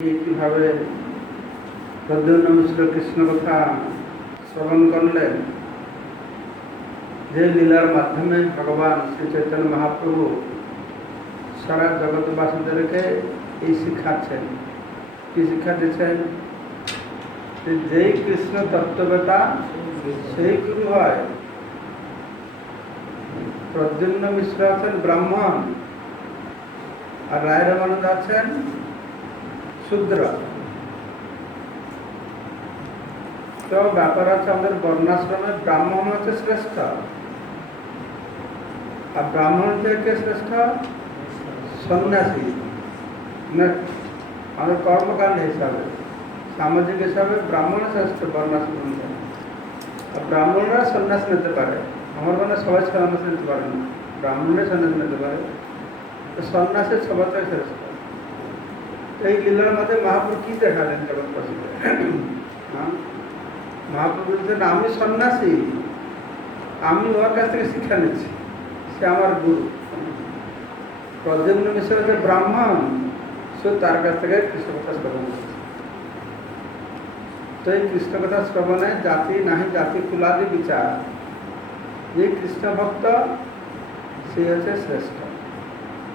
কিভাবে প্রদ্যুম্ন মিশ্র কৃষ্ণ কথা শ্রবণ করলেন, যে লীলার মাধ্যমে ভগবান শ্রী চৈতন্য মহাপ্রভু সারা জগৎবাসীদেরকে এই শিখাচ্ছেন। কি শিক্ষা দিচ্ছেন? যেই কৃষ্ণ তত্ত্ববেতা সেই গুরু হয়। প্রদ্যুম্ন মিশ্র আছেন ব্রাহ্মণ, আর রায় রামানন্দ আছেন শূদ্র। তো ব্যাপার আছে, আমাদের বর্ণাশ্রমে ব্রাহ্মণ হচ্ছে শ্রেষ্ঠ। আর ব্রাহ্মণ থেকে শ্রেষ্ঠ সন্ন্যাসী, আমাদের কর্মকাণ্ড হিসাবে, সামাজিক হিসাবে ব্রাহ্মণ শ্রেষ্ঠ বর্ণাশ্রম। আর ব্রাহ্মণরা সন্ন্যাস নিতে পারে, আমার মানে সবাই সন্ন্যাস নিতে পারে না, ব্রাহ্মণরা সন্ন্যাস নিতে পারে। তো সন্ন্যাসের সবার থেকে শ্রেষ্ঠ। এই লীলার মধ্যে মহাপ্রভু কি দেখালেন জগৎবাসীকে? মহাপ্রভু বলছেন, আমি সন্ন্যাসী, আমি ওর কাছ থেকে শিক্ষা নিচ্ছি, সে আমার গুরু। প্রদ্যুম্ন মিশ্র যে ব্রাহ্মণ, সে তার কাছ থেকে কৃষ্ণ কথা শ্রবণ করছে। তো এই কৃষ্ণ কথা শ্রবণে জাতি নাহি জাতি কুলাদি বিচার। যে কৃষ্ণ ভক্ত সে হচ্ছে শ্রেষ্ঠ।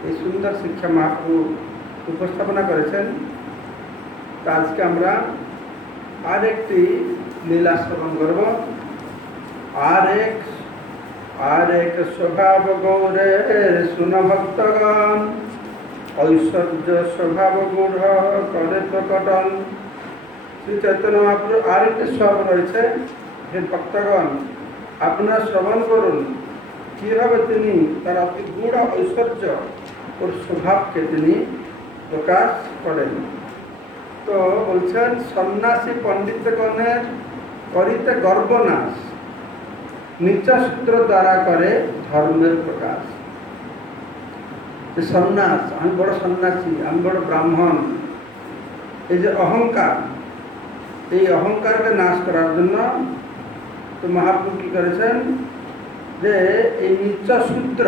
এই সুন্দর শিক্ষা মহাপ্রভু উপস্থাপনা করেছেন। তো আজকে আমরা আর একটি লীলা শ্রবণ করব। আর এক স্বভাব গৌরের শুন ভক্তগণ, ঐশ্বর্য স্বভাব গৌর করে প্রকটন। শ্রী চৈতন্য মহাপ্রভু আর একটি স্বভাব রয়েছে। হে ভক্তগণ, আপনারা শ্রবণ করুন কিভাবে তিনি তার অতি গূঢ় ঐশ্বর্য ওর স্বভাবকে তিনি প্রকাশ করেন। তো বলছেন, সন্ন্যাসী পণ্ডিতগণের করিতে গর্বনাশ, নিচ সূত্র দ্বারা করে ধর্মের প্রকাশ। যে সন্ন্যাস, আমি বড় সন্ন্যাসী, আমি বড় ব্রাহ্মণ, এই যে অহংকার, এই অহংকারকে নাশ করার জন্য তো মহাপ্রভু কি করেছেন, যে এই নিচ সূত্র,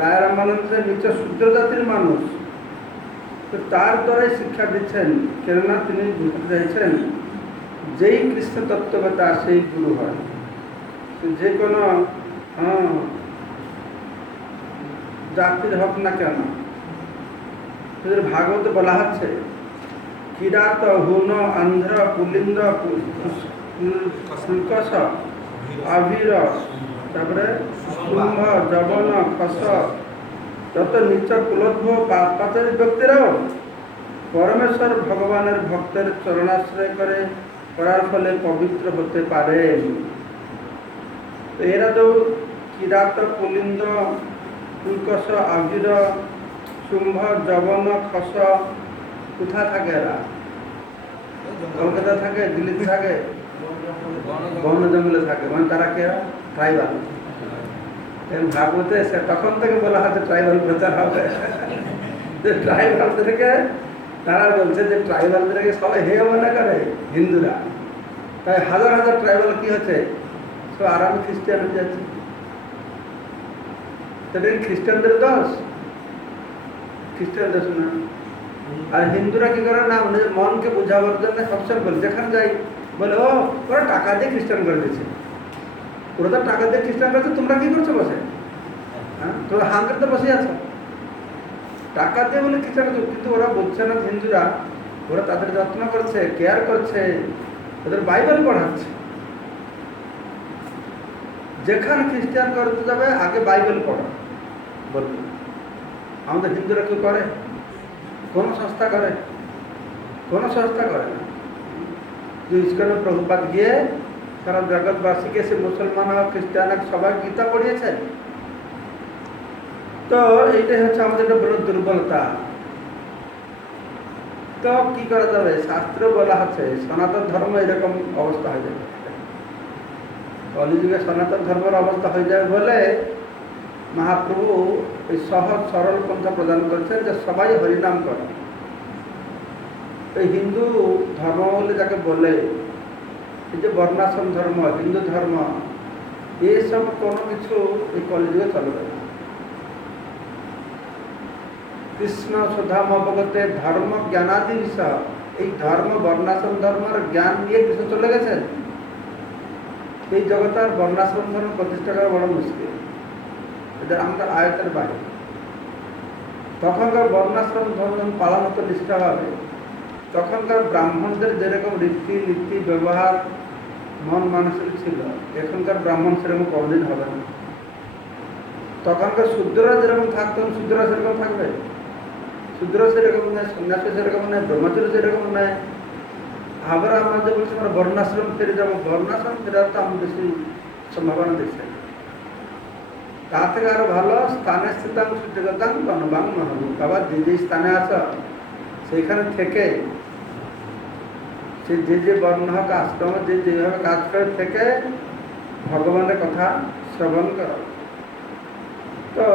রায় রামানন্দ নিচ সূত্র জাতির মানুষ, তো তার দ্বারাই শিক্ষা দিচ্ছেন। কেননা তিনি বুঝতে চাইছেন, যেই কৃষ্ণ তত্ত্ববেতা সেই গুরু হয়। যে কোনো জাতির হোক না কেন, ভাগবতে বলা হচ্ছে, কিরাত হুন আন্ধ্র পুলিন্দ শুল্কস আবির, তারপরে শুম্ভ জবন খস, যত নিচ কুলদ্ভ পাপাচারী ব্যক্তিরাও পরমেশ্বর ভগবানের ভক্তের চরণাশ্রয় করার ফলে পবিত্র হতে পারেন। তো এরা তো কিরাত পুলিন্দ শুল্কস আবির শুম্ভ জবন খস, কোথায় থাকে এরা? কলকাতা থাকে, দিল্লিতে থাকে, বন জঙ্গলে থাকে। মানে তারা কে? ট্রাইবাল। ভাগবতে তখন থেকে বলা হচ্ছে ট্রাইবাল প্রচার হবে। ট্রাইবালদেরকে তারা বলছে যে ট্রাইবালদেরকে সবাই হেয় মনে করে হিন্দুরা, তাই হাজার হাজার ট্রাইবাল কি হচ্ছে, সব আরামে খ্রিস্টান হয়ে যাচ্ছে। তাদের খ্রিস্টানদের দোষ? খ্রিস্টান দোষ না। আর হিন্দুরা কি করে না, নিজের মনকে বোঝাবার জন্য সবসময় বলে, যেখানে যাই বলে, ও ওরা টাকা দিয়ে খ্রিস্টান করে দিচ্ছে, ওরা তো টাকা দিয়ে খ্রিস্টান করেছে, তোমরা কি করছো বসে? হ্যাঁ, তোমরা হাঙ্গার তো বসে আছো, টাকা দিয়ে বলে খ্রিস্টান করছো। কিন্তু ওরা বলছে না, হিন্দুরা ওরা তাদের যত্ন করছে, কেয়ার করছে, ওদের বাইবেল পড়াচ্ছে। যেখানে খ্রিস্টান করতে যাবে আগে বাইবেল পড়া বলবে। আমাদের হিন্দুরা কেউ করে? কোন সংস্থা করে? কোন সংস্থা করে না। যে ইস্কনে প্রভুপাত গিয়ে সারা জগৎবাসীকে, সে মুসলমান হোক খ্রিস্টান হোক, সবাই গীতা পড়িয়েছেন। তো এইটাই হচ্ছে আমাদের একটা বড় দুর্বলতা। তো কি করা যাবে? শাস্ত্র বলা হচ্ছে সনাতন ধর্ম এরকম অবস্থা হয়ে যাবে, কলিযুগে সনাতন ধর্মের অবস্থা হয়ে যাবে বলে মহাপ্রভু এই সহজ সরল পন্থা প্রদান করেছেন, যে সবাই হরিনাম করে। এই হিন্দু ধর্ম বলে যাকে বলে, এই যে বর্ণাশ্রম ধর্ম, হিন্দু ধর্ম, এসব কোনো কিছু এই কলিযুগে চলবে না। কৃষ্ণ সুধাম অবগতে ধর্ম জ্ঞানাদি বিষয়, এই ধর্ম বর্ণাশ্রম ধর্মের জ্ঞান নিয়ে কৃষ্ণ চলে গেছেন। এই জগতে আর বর্ণাশ্রম ধর্ম প্রতিষ্ঠা করা বড় মুশকিল, এটা আমাদের আয়তের বাইরে। তখনকার বর্ণাশ্রম ধর্ম পালন হতো নিষ্ঠাভাবে, তখনকার ব্রাহ্মণদের যেরকম রীতি নীতি ব্যবহার মন মানসিক ছিল, এখনকার ব্রাহ্মণ সেরকম কোনদিন হবে না। তখনকার শূদ্ররা যেরকম থাকতেন শূদ্ররা সেরকম থাকবে, শূদ্র সেরকম নয়, সন্ন্যাসী সেরকম নয়, ব্রহ্মচারী সেরকম নয়। আবার আমরা যে বলছি আমরা বর্ণাশ্রম ফিরে যাবো, বর্ণাশ্রম ফেরার তো আমি বেশি সম্ভাবনা দেখছি। তা থেকে আরো ভালো স্থানে স্থিতাং সূর্যগতাং বনবাং মহাবুক। আবার যে যে স্থানে আছো সেখানে থেকে সে যে বর্ণ হোক আশ্রমে যেভাবে কাজ করে থেকে ভগবানের কথা শ্রবণ কর। তো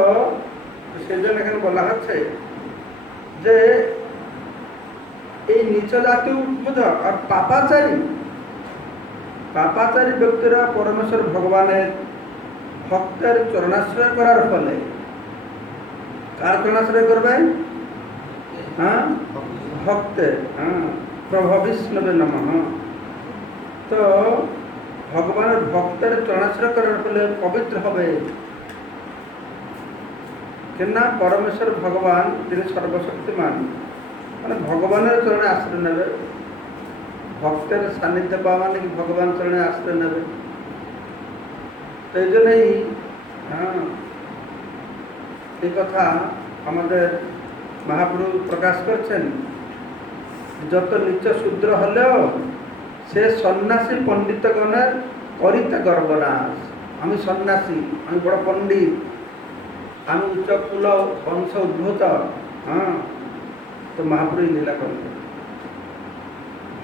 সেই জন্য এখানে বলা হচ্ছে যে এই নিচ জাতি উদ্ভুত আর পাপাচারী ব্যক্তিরা পরমেশ্বর ভগবানের ভক্তের চরণাশ্রয় করার ফলে, কার চরণাশ্রয় করবে? হ্যাঁ, ভক্তের। হ্যাঁ, প্রভু বিষ্ণবে নমঃ। তো ভগবানের ভক্তের চরণাশ্রয় করার ফলে পবিত্র হবে। কেননা পরমেশ্বর ভগবান তিনি সর্বশক্তিমান, মানে ভগবানের চরণে আশ্রয় নেবে। ভক্তের সান্নিধ্য পাওয়া মানে কি ভগবান চরণে আশ্রয় নেবে। এই জন্যই এই কথা আমাদের মহাপ্রভু প্রকাশ করছেন, যত নিচ শূদ্র হলেও সে সন্ন্যাসী পণ্ডিতগণের করিতে গর্বনাশ। আমি সন্ন্যাসী, আমি বড় পণ্ডিত, আমি উচ্চ কুল বংশ উদ্ভূত। তো মহাপ্রভু লীলা করলেন।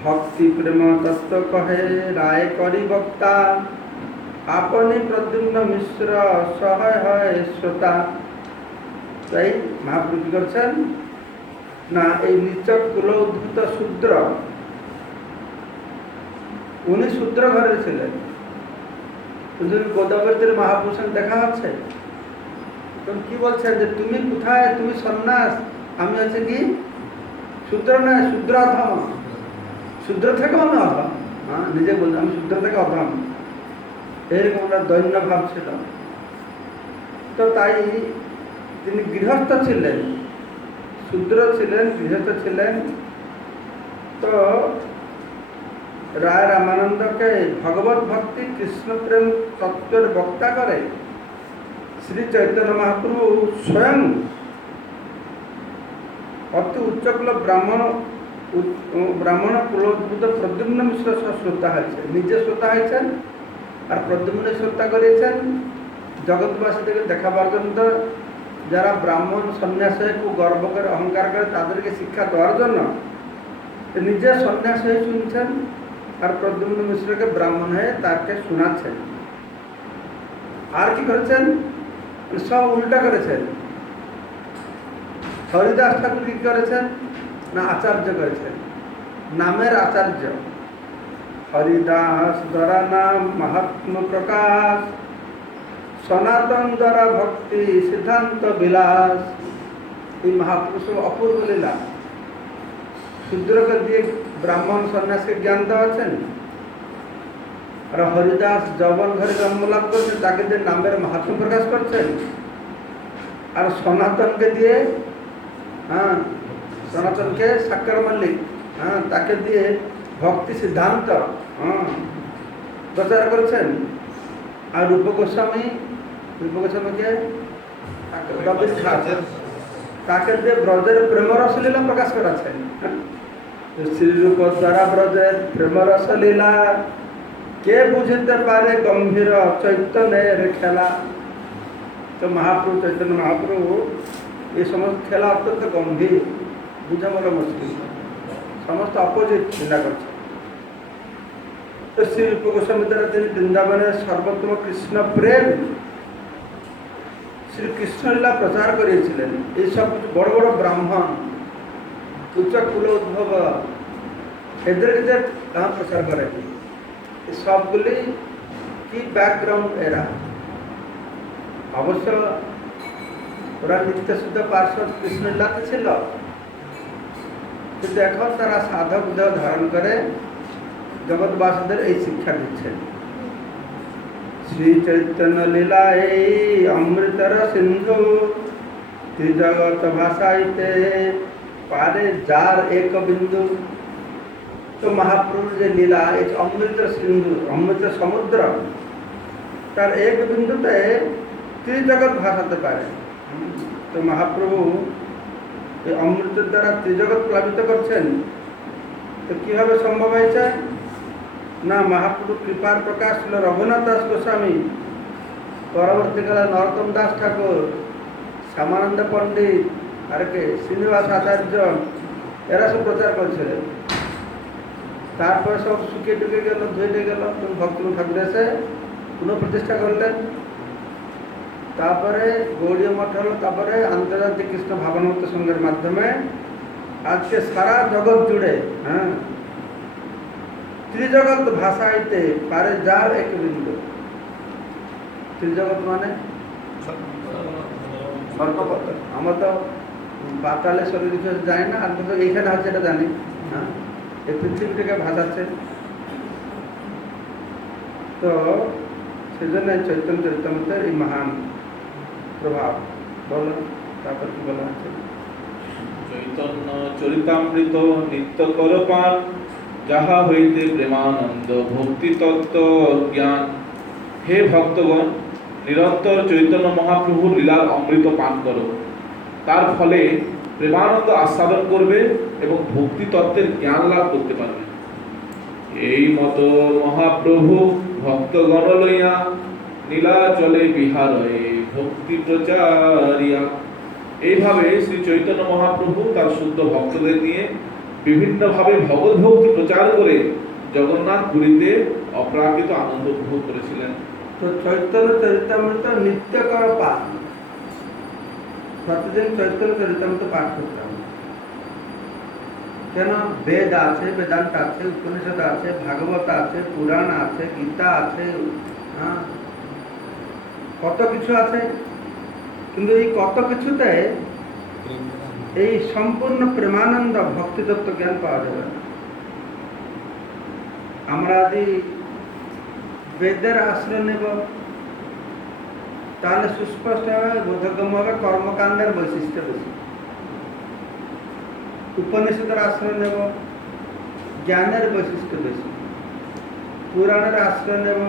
ভক্তি প্রেম তত্ত্ব কহে রায় করি বক্তা, আপনি প্রদ্যুম্ন মিশ্র সহায় হয় শ্রোতা। তাই মহাপ্রভু কি করছেন না, এই নিচ কুল উদ্ভূত শূদ্র, উনি শূদ্র ঘরে ছিলেন। গোদাবরীর মহাপুরুষের দেখা হচ্ছে, তুমি কি বলছেন যে তুমি কোথায়, তুমি সন্ন্যাস, আমি হচ্ছে কি শূদ্র নয়, শূদ্র অধম, শূদ্র থেকে আমি অধম। হ্যাঁ, নিজে বলছেন আমি শূদ্র থেকে অধম, এরকম একটা দৈন্য ভাব ছিল। তো তাই তিনি গৃহস্থ ছিলেন, শূদ্র ছিলেন, গৃহস্থ ছিলেন। তো রায় রামানন্দকে ভগবত ভক্তি কৃষ্ণ প্রেম তত্ত্বের বক্তা করে শ্রী চৈতন্য মহাপ্রভু স্বয়ং অতি উচ্চকুল ব্রাহ্মণ কুলোদ্ভূত প্রদ্যুম্ন মিশ্র শ্রদ্ধা হয়েছে, নিজে শ্রদ্ধা হয়েছেন আর প্রদ্যুম্ন শ্রদ্ধা করিয়েছেন। জগৎবাসীদেরকে দেখাবার জন্য, যারা ব্রাহ্মণ সন্ন্যাসীকে গর্ব করে অহংকার করে তাদেরকে শিক্ষা দেওয়ার জন্য নিজে সন্ন্যাস হয়ে শুনছেন, আর প্রদ্যুম্ন মিশ্রকে ব্রাহ্মণ হয়ে তাকে শোনাচ্ছেন। আর কি করেছেন? সব উল্টা করেছেন। হরিদাস ঠাকুর কি করেছেন না আচার্য করেছেন, নামের আচার্য। হরিদাস দ্বারা নাম মাহাত্ম প্রকাশ, সনাতন দ্বারা ভক্তি সিদ্ধান্ত বিলাস। এই মহাপুরুষ অপূর্ব লীলা। শূদ্রকে দিয়ে ব্রাহ্মণ সন্ন্যাসকে জ্ঞান দেওয়াচ্ছেন, আর হরিদাস যৌবন ঘরে জন্মলাভ করছেন, তাকে দিয়ে নামের মাহাত্ম প্রকাশ করছেন। আর সনাতনকে দিয়ে সনাতনকে সাক্ষর মল্লিক, তাকে দিয়ে ভক্তি সিদ্ধান্ত প্রচার করছেন। আর রূপ গোস্বামীকে তাকে দিয়ে ব্রজের প্রেম রসলীলা প্রকাশ করাছেন। শ্রীরূপ দ্বারা ব্রজের প্রেম রসলীলা, কে বুঝতে পারে গম্ভীর চৈতন্যের খেলা। তো মহাপ্রভু চৈতন্য মহাপ্রভু এই সমস্ত খেলা অত্যন্ত গম্ভীর, বুঝা বড় মুশকিল, সমস্ত অপোজিট চিন্তা করছে। তো শ্রী রূপ গোস্বামী দ্বারা তিনি বৃন্দাবনের সর্বোত্তম কৃষ্ণ প্রেম, শ্রীকৃষ্ণ লীলা প্রচার করিয়েছিলেন। এইসব বড় বড় ব্রাহ্মণ, উচ্চ কুল উদ্ভব, এদেরকে যে প্রচার করে, সবগুলি কি ব্যাকগ্রাউন্ড এরা। অবশ্য ওরা নিত্য শুদ্ধ পার্শ্বদ কৃষ্ণলীলাতে ছিল, কিন্তু এখন তারা সাধক দেহ ধারণ করে জগৎবাসীদের এই শিক্ষা দিচ্ছেন। শ্রী চৈতন্য লীলা এই অমৃতর সিন্ধু, ত্রিজগৎ ভাষাইতে পারে যার এক বিন্দু। তো মহাপ্রভুর যে লীলা, এই অমৃত সিন্ধু, অমৃত সমুদ্র, তার এক বিন্দুতে ত্রিজগৎ ভাসাতে পারে। তো মহাপ্রভু এই অমৃতের দ্বারা ত্রিজগৎ প্লাবিত করছেন। তো কিভাবে সম্ভব হয়েছে? না, মহাপ্রভু কৃপার প্রকাশ ছিল রঘুনাথ দাস গোস্বামী, পরবর্তীকালে নরোত্তম দাস ঠাকুর, শ্যামানন্দ পণ্ডিত, আর কে শ্রীনিবাস আচার্য, এরা সব প্রচার করছিলেন। তারপরে সব শুকিয়ে টুকে গেল, ধুয়ে গেল, ভক্ত ঠাকুর এসে পুনঃপ্রতিষ্ঠা করলেন। তারপরে গৌড়ীয় মঠ হলো, তারপরে আন্তর্জাতিক কৃষ্ণ ভাবনামৃত সংঘের মাধ্যমে আজকে সারা জগৎ জুড়ে ত্রিজগৎ ভাষাইতে পারে যার এক বিন্দু। ত্রিজগৎ মানে সর্বপত। আমরা তো পাতালে সব কিছু জানি না, আর তো এইখানে হচ্ছে এটা জানি। হ্যাঁ, এই পৃথিবীটাকে ভাসাচ্ছে। তো সেজন্য চৈতন্য চৈতন্যের এই মহান প্রভাব। বলো তারপর কি বলা হচ্ছে? চৈতন্য চরিতামৃত নিত্য কর পান, যাহা হইতে প্রেমানন্দ ভক্তি তত্ত্ব জ্ঞান। হে ভক্তগণ, নিরন্তর চৈতন্য মহাপ্রভুর লীলার অমৃত পান করো। তার ফলে প্রেমানন্দ আস্বাদন করবে এবং ভক্তি তত্ত্বের জ্ঞান লাভ করতে পারবে। এই মতো মহাপ্রভু ভক্তগণ লইয়া নীলাচলে বিহারয়ে ভক্তি প্রচারিয়া। এইভাবে শ্রী চৈতন্য মহাপ্রভু তার শুদ্ধ ভক্তদের নিয়ে বিভিন্নভাবে ভগবত ভক্তি প্রচার করে জগন্নাথ পুরীতে অপ্রাকৃত আনন্দ উপভোগ করেছিলেন। তো চৈতন্য চরিতামৃত নিত্য কর পাঠ, প্রতিদিন চৈতন্য চরিতামৃত পাঠ করতাম। কেন? বেদ আছে, বেদান্ত আছে, উপনিষদ আছে, ভাগবত আছে, পুরাণ আছে, গীতা আছে, হ্যাঁ, কত কিছু আছে। কিন্তু এই কত কিছুতে এই সম্পূর্ণ প্রেমানন্দ ভক্তিতত্ত্ব জ্ঞান পাওয়া যাবে না। আমরা যদি বেদের আশ্রয় নেব, তাহলে সুস্পষ্টভাবে বোধগম্য হবে কর্মকাণ্ডের বৈশিষ্ট্য বেশি। উপনিষদের আশ্রয় নেব, জ্ঞানের বৈশিষ্ট্য বেশি। পুরাণের আশ্রয় নেব,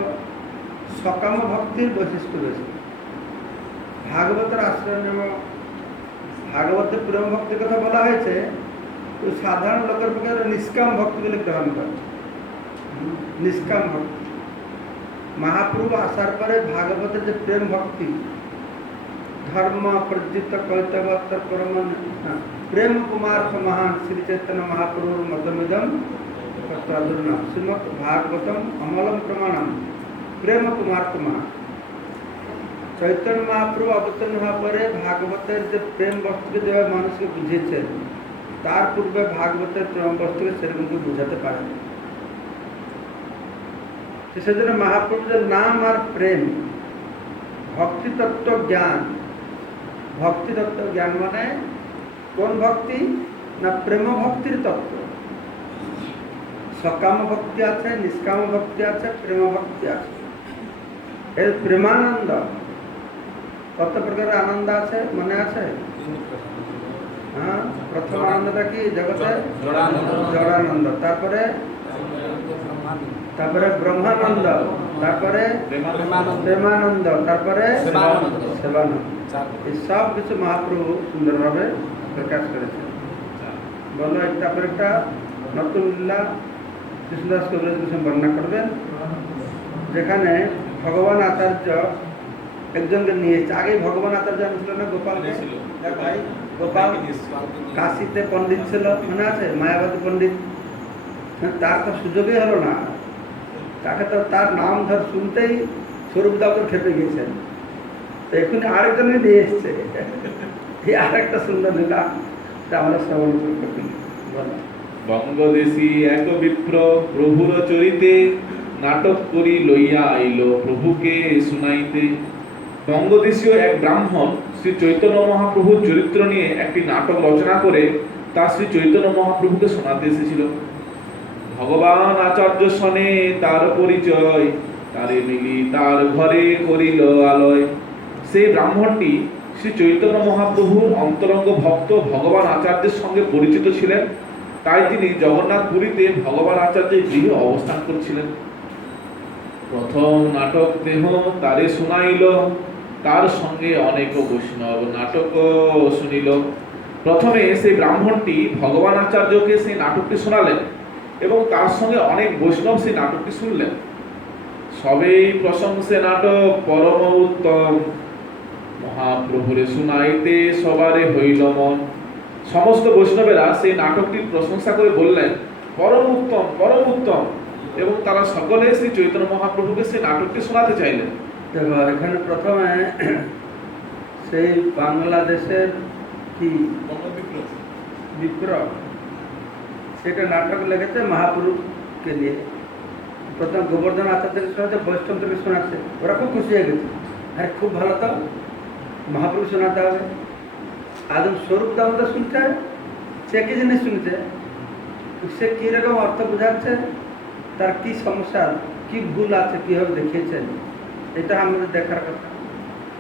সকাম ভক্তির বৈশিষ্ট্য বেশি। ভাগবতের আশ্রয় নেব, ভাগবতের প্রেম ভক্তির কথা বলা হয়েছে, তো সাধারণ লোকের পক্ষে নিষ্কাম ভক্তি বলে গ্রহণ করে। নিষ্কাম ভক্তি মহাপ্রভু আসার পরে ভাগবতের যে প্রেম ভক্তি, ধর্ম প্রজ্জিত কৈতবত্তর পরম প্রেম কুমার্থ মহান শ্রী চৈতন্য মহাপ্রভুর মতমিদম প্রাদুর্নাম শ্রীমৎ ভাগবতম অমলম প্রমাণম প্রেম কুমার্থ মহান। চৈতন্য মহাপ্রভু অবতীর্ণ হওয়ার পরে ভাগবতের যে প্রেম বস্তুকে যেভাবে মানুষকে বুঝিয়েছেন, তার পূর্বে ভাগবতের প্রেম বস্তুকে সেরকম কেউ বুঝাতে পারে। সেজন্য মহাপ্রভুদের নাম আর প্রেম, ভক্তি তত্ত্ব জ্ঞান। ভক্তি তত্ত্ব জ্ঞান মানে কোন ভক্তি? না, প্রেম ভক্তির তত্ত্ব। সকাম ভক্তি আছে, নিষ্কাম ভক্তি আছে, প্রেম ভক্তি আছে। এর প্রেমানন্দ কত প্রকারের আনন্দ আছে মনে আছে? হ্যাঁ, প্রথম আনন্দটা কি জগতে? জড়ানন্দ। তারপরে ব্রহ্মানন্দ, তারপরে প্রেমানন্দ, তারপরে সেবানন্দ। এই সব কিছু মহাপ্রভু সুন্দরভাবে প্রকাশ করেছেন। বলো তারপরে একটা নতুন লীলা কৃষ্ণদাস কবিরাজ বর্ণনা করবেন, যেখানে ভগবান আচার্য একজনকে নিয়েছে। আগে ভগবান আচার্য ছিল না গোপালকে, ভাই গোপাল কাশিতে পণ্ডিত ছিল, মনে আছে? মায়াবতী পণ্ডিত। তার তো সুযোগই হলো না। তাকে তো তার নাম ধর শুনতেই স্বরূপদাও তো খেপে গিয়েছেন। তো এখন আরেকজনকে নিয়ে এসছে। এই আরেকটা সুন্দর লীলা আমরা শ্রবণ করতে বলো। বঙ্গদেশী এক বিপ্র প্রভুর চরিতে নাটক করি লইয়া আইল প্রভুকে শুনাইতে। বঙ্গদেশীয় এক ব্রাহ্মণ শ্রী চৈতন্য মহাপ্রভুর চরিত্র নিয়ে একটি নাটক রচনা করে তা শ্রী চৈতন্য মহাপ্রভুকে শোনাতে এসেছিল। ভগবান আচার্য শনে তার পরিচয়, তারে মিলি তার ঘরে করিল আলয়। সেই ব্রাহ্মণটি শ্রী চৈতন্য মহাপ্রভুর অন্তরঙ্গ ভক্ত ভগবান আচার্যের সঙ্গে পরিচিত ছিলেন, তাই তিনি জগন্নাথ পুরীতে ভগবান আচার্যের গৃহে অবস্থান করছিলেন। প্রথম নাটক দেহ তারে শুনাইল, তার সঙ্গে অনেক বৈষ্ণব নাটক শুনিল। প্রথমে সেই ব্রাহ্মণটি ভগবান আচার্যকে সেই নাটকটি শোনালেন এবং তার সঙ্গে অনেক বৈষ্ণব সেই নাটকটি শুনলেন। সবেই প্রশংসে নাটক পরম উত্তম, মহাপ্রভুরে শুনাইতে সবারে হইল মন। সমস্ত বৈষ্ণবেরা সেই নাটকটির প্রশংসা করে বললেন পরম উত্তম, পরম উত্তম, এবং তারা সকলে শ্রী চৈতন্য মহাপ্রভুকে সেই নাটকটি শোনাতে চাইলেন। দেখো এখানে প্রথমে সেই বাংলাদেশের কি বিপ্র সেটা নাটক লেগেছে মহাপুরুষকে নিয়ে। প্রথম গোবর্ধন আচার্যকে শোনাচ্ছে, বৈষ্ণবকে শোনাচ্ছে, ওরা খুব খুশি হয়ে গেছে, আরে খুব ভালো, তো মহাপুরুষ শোনাতে হবে। আদম স্বরূপ দামোদর শুনছে, সে কি জিনিস শুনছে, সে কীরকম অর্থ বোঝাচ্ছে, তার কি সমস্যা, কি ভুল আছে, কীভাবে দেখিয়েছেন, এটা আমাদের দেখার কথা।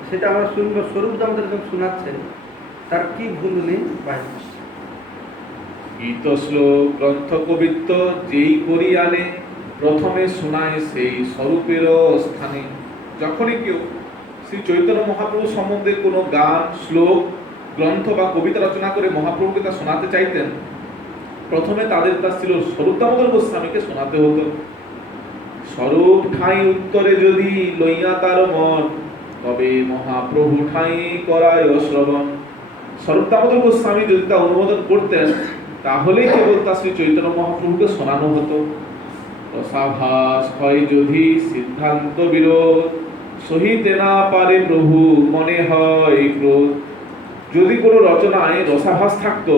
সেটা আমরা শুনবো। স্বরূপ দামোদর যখন শোনাচ্ছে তার কি ভুল নেই বাইরে। গীত শ্লোক গ্রন্থ কবিত্ব যেই করি আনে, প্রথমে শোনায় সেই স্বরূপের স্থানে। যখনই কেউ শ্রী চৈতন্য মহাপ্রভু সম্বন্ধে কোনো গান, শ্লোক, গ্রন্থ বা কবিতা রচনা করে মহাপ্রভুকে তা শোনাতে চাইতেন, প্রথমে তাদের তা ছিল স্বরূপ দামোদর গোস্বামীকে শোনাতে হতো। স্বরূপ ঠাঁই উত্তরে যদি লইয়া তার মন, তবে মহাপ্রভু ঠাঁই করায় শ্রবণ। স্বরূপ দামোদর গোস্বামী যদি তা অনুমোদন করতেন, তাহলেই কেবল তা শ্রী চৈতন্য মহাপ্রভুকে শোনানো হতো। রসাভাস হয় যদি সিদ্ধান্ত বিরোধ, সহিতে না পারে প্রভু মনে হয় ক্রোধ। যদি কোনো রচনায় রসাভাস থাকতো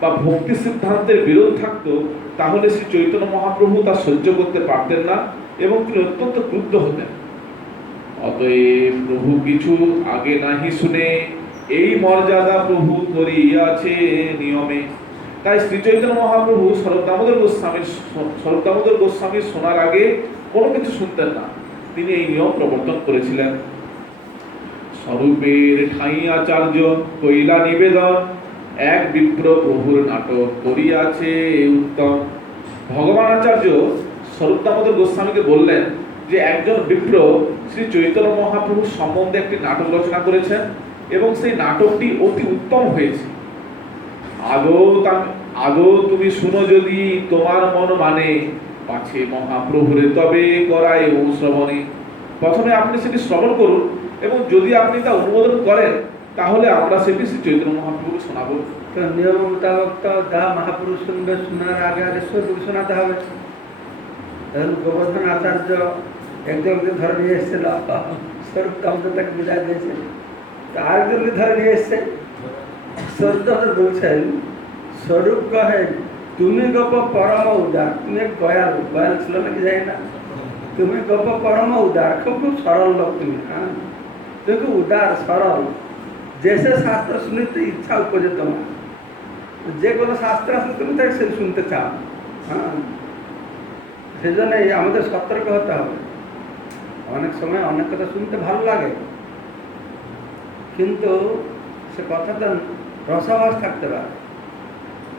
বা ভক্তি সিদ্ধান্তের বিরোধ থাকতো, তাহলে শ্রী চৈতন্য মহাপ্রভু তা সহ্য করতে পারতেন না এবং তিনি অত্যন্ত ক্রুদ্ধ হতেন। অতএব প্রভু কিছু আগে নাহি শুনে, এই মর্যাদা প্রভু করিয়াছে নিয়মে। তাই শ্রী চৈতন্য মহাপ্রভু স্বরূপ দামোদর গোস্বামীর শোনার আগে কোনো কিছু শুনতেন না, তিনি এই নিয়ম প্রবর্তন করেছিলেন। স্বরূপের ঠাঁই আচার্য কইলা নিবেদন, এক বিপ্র প্রভুর নাটক করিয়াছে উত্তম। ভগবান আচার্য স্বরূপ দামোদর গোস্বামীকে বললেন যে একজন বিপ্র শ্রী চৈতন্য মহাপ্রভুর সম্বন্ধে একটি নাটক রচনা করেছেন এবং সেই নাটকটি অতি উত্তম হয়েছে। আগো তুমি শুনো যদি তোমার মন মানে, পাছে মহাপ্রভুরে তবে করায় ও শ্রবণে। প্রথমে আপনি সেটি শ্রবণ করুন এবং যদি আপনি তা অনুমোদন করেন, তাহলে আমরা সেটি শ্রী চৈতন্য মহাপ্রভুকে শোনাবো। তো নিয়ম মোতাবেক তো যা মহাপুরুষ শুনবে, শোনার আগে আগে স্বরূপকে শোনাতে হবে। তখন গোবর্ধন আচার্য একজনকে ধরে নিয়ে এসেছিল, স্বরূপ দামোদর তাকে বুঝাই দিয়েছে, তো আরেকজনকে ধরে নিয়ে এসছে। স্বরূপ দামোদর বলছেন, স্বরূপ কহে তুমি গপ পরম উদার। তুমি এক গয়াল, গয়াল ছিল নাকি যাই না, তুমি গপ পরম উদার, খুব খুব সরল লোক তুমি। হ্যাঁ, তুমি খুব উদার সরল, जैसे शास्त्र सुनते इच्छा उपजे তোমার, যে কোনো শাস্ত্র আসলে তুমি তাকে সে শুনতে চাও। হ্যাঁ, সেজন্য আমাদের সতর্ক হতে হবে। অনেক সময় অনেক কথা শুনতে ভালো লাগে, কিন্তু সে কথাটা রসাভাস থাকতে পারে।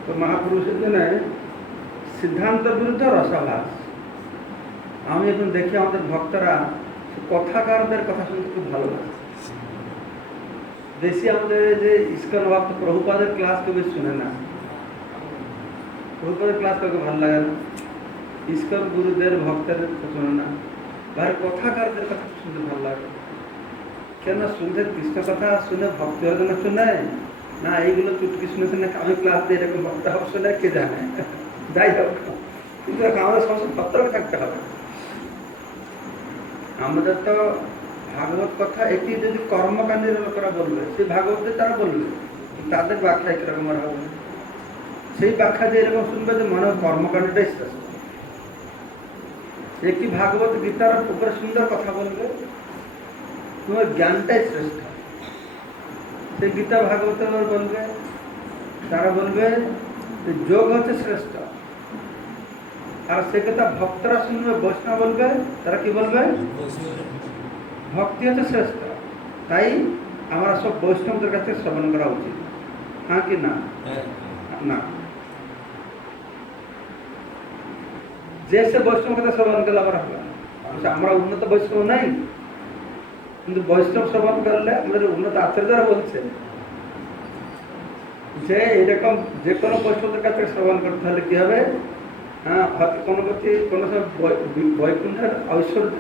তো মহাপুরুষের জন্য সিদ্ধান্ত বিরুদ্ধে রসাভাস। আমি এখন দেখি আমাদের ভক্তরা কথাকারদের কথা শুনতে খুব ভালোবাসে। বেশি আমাদের যে ইস্কন ভক্ত প্রভুপাদের ক্লাস কেউ বেশি শুনে না, প্রভুপাদের ক্লাস কাউকে ভালো লাগে না, ইস্কন গুরুদের ভক্তের শোনে না, ভাই কথাকারদের কথা শুনতে ভালো লাগে। কেন শুনতে কৃষ্ণ কথা শুনে ভক্তি হওয়ার জন্য শুনে না, এইগুলো চুটকি শুনেছে না, আমি ক্লাস দিয়ে এরকম ভক্ত হওয়া শুনে কে জানে। যাই হোক, কিন্তু আমাদের সমস্ত সতর্ক থাকতে হবে। আমাদের তো ভাগবত কথা একটি যদি কর্মকাণ্ডের লোকেরা বলবে, সেই ভাগবতে তারা বলবে, তাদের ব্যাখ্যা কিরকম হবে, সেই ব্যাখ্যা যে এরকম শুনবে যে মনে কর্মকাণ্ডটাই শ্রেষ্ঠ। একটি ভাগবত গীতার উপরে সুন্দর কথা বলবে, তোমার জ্ঞানটাই শ্রেষ্ঠ। সে গীতা ভাগবত বলবে, তারা বলবে যে যোগ হচ্ছে শ্রেষ্ঠ। আর সে কথা ভক্তরা শুনবে, বৈষ্ণব বলবে, তারা কি বলবে? ভক্তি হচ্ছে শ্রেষ্ঠ। তাই আমরা সব বৈষ্ণবদের কাছে শ্রবণ করা উচিত, হ্যাঁ কি না? না, যে সে বৈষ্ণব কথা শ্রবণ করলে আবার হবে না। আমরা উন্নত বৈষ্ণব নাই, কিন্তু বৈষ্ণব শ্রবণ করলে আমাদের উন্নত আচার্যরা বলছে যে এরকম যে কোনো বৈষ্ণবদের কাছে শ্রবণ করতে হলে কি হবে? হ্যাঁ, হয়তো কোনো সময় বৈকুণ্ঠের ঐশ্বর্য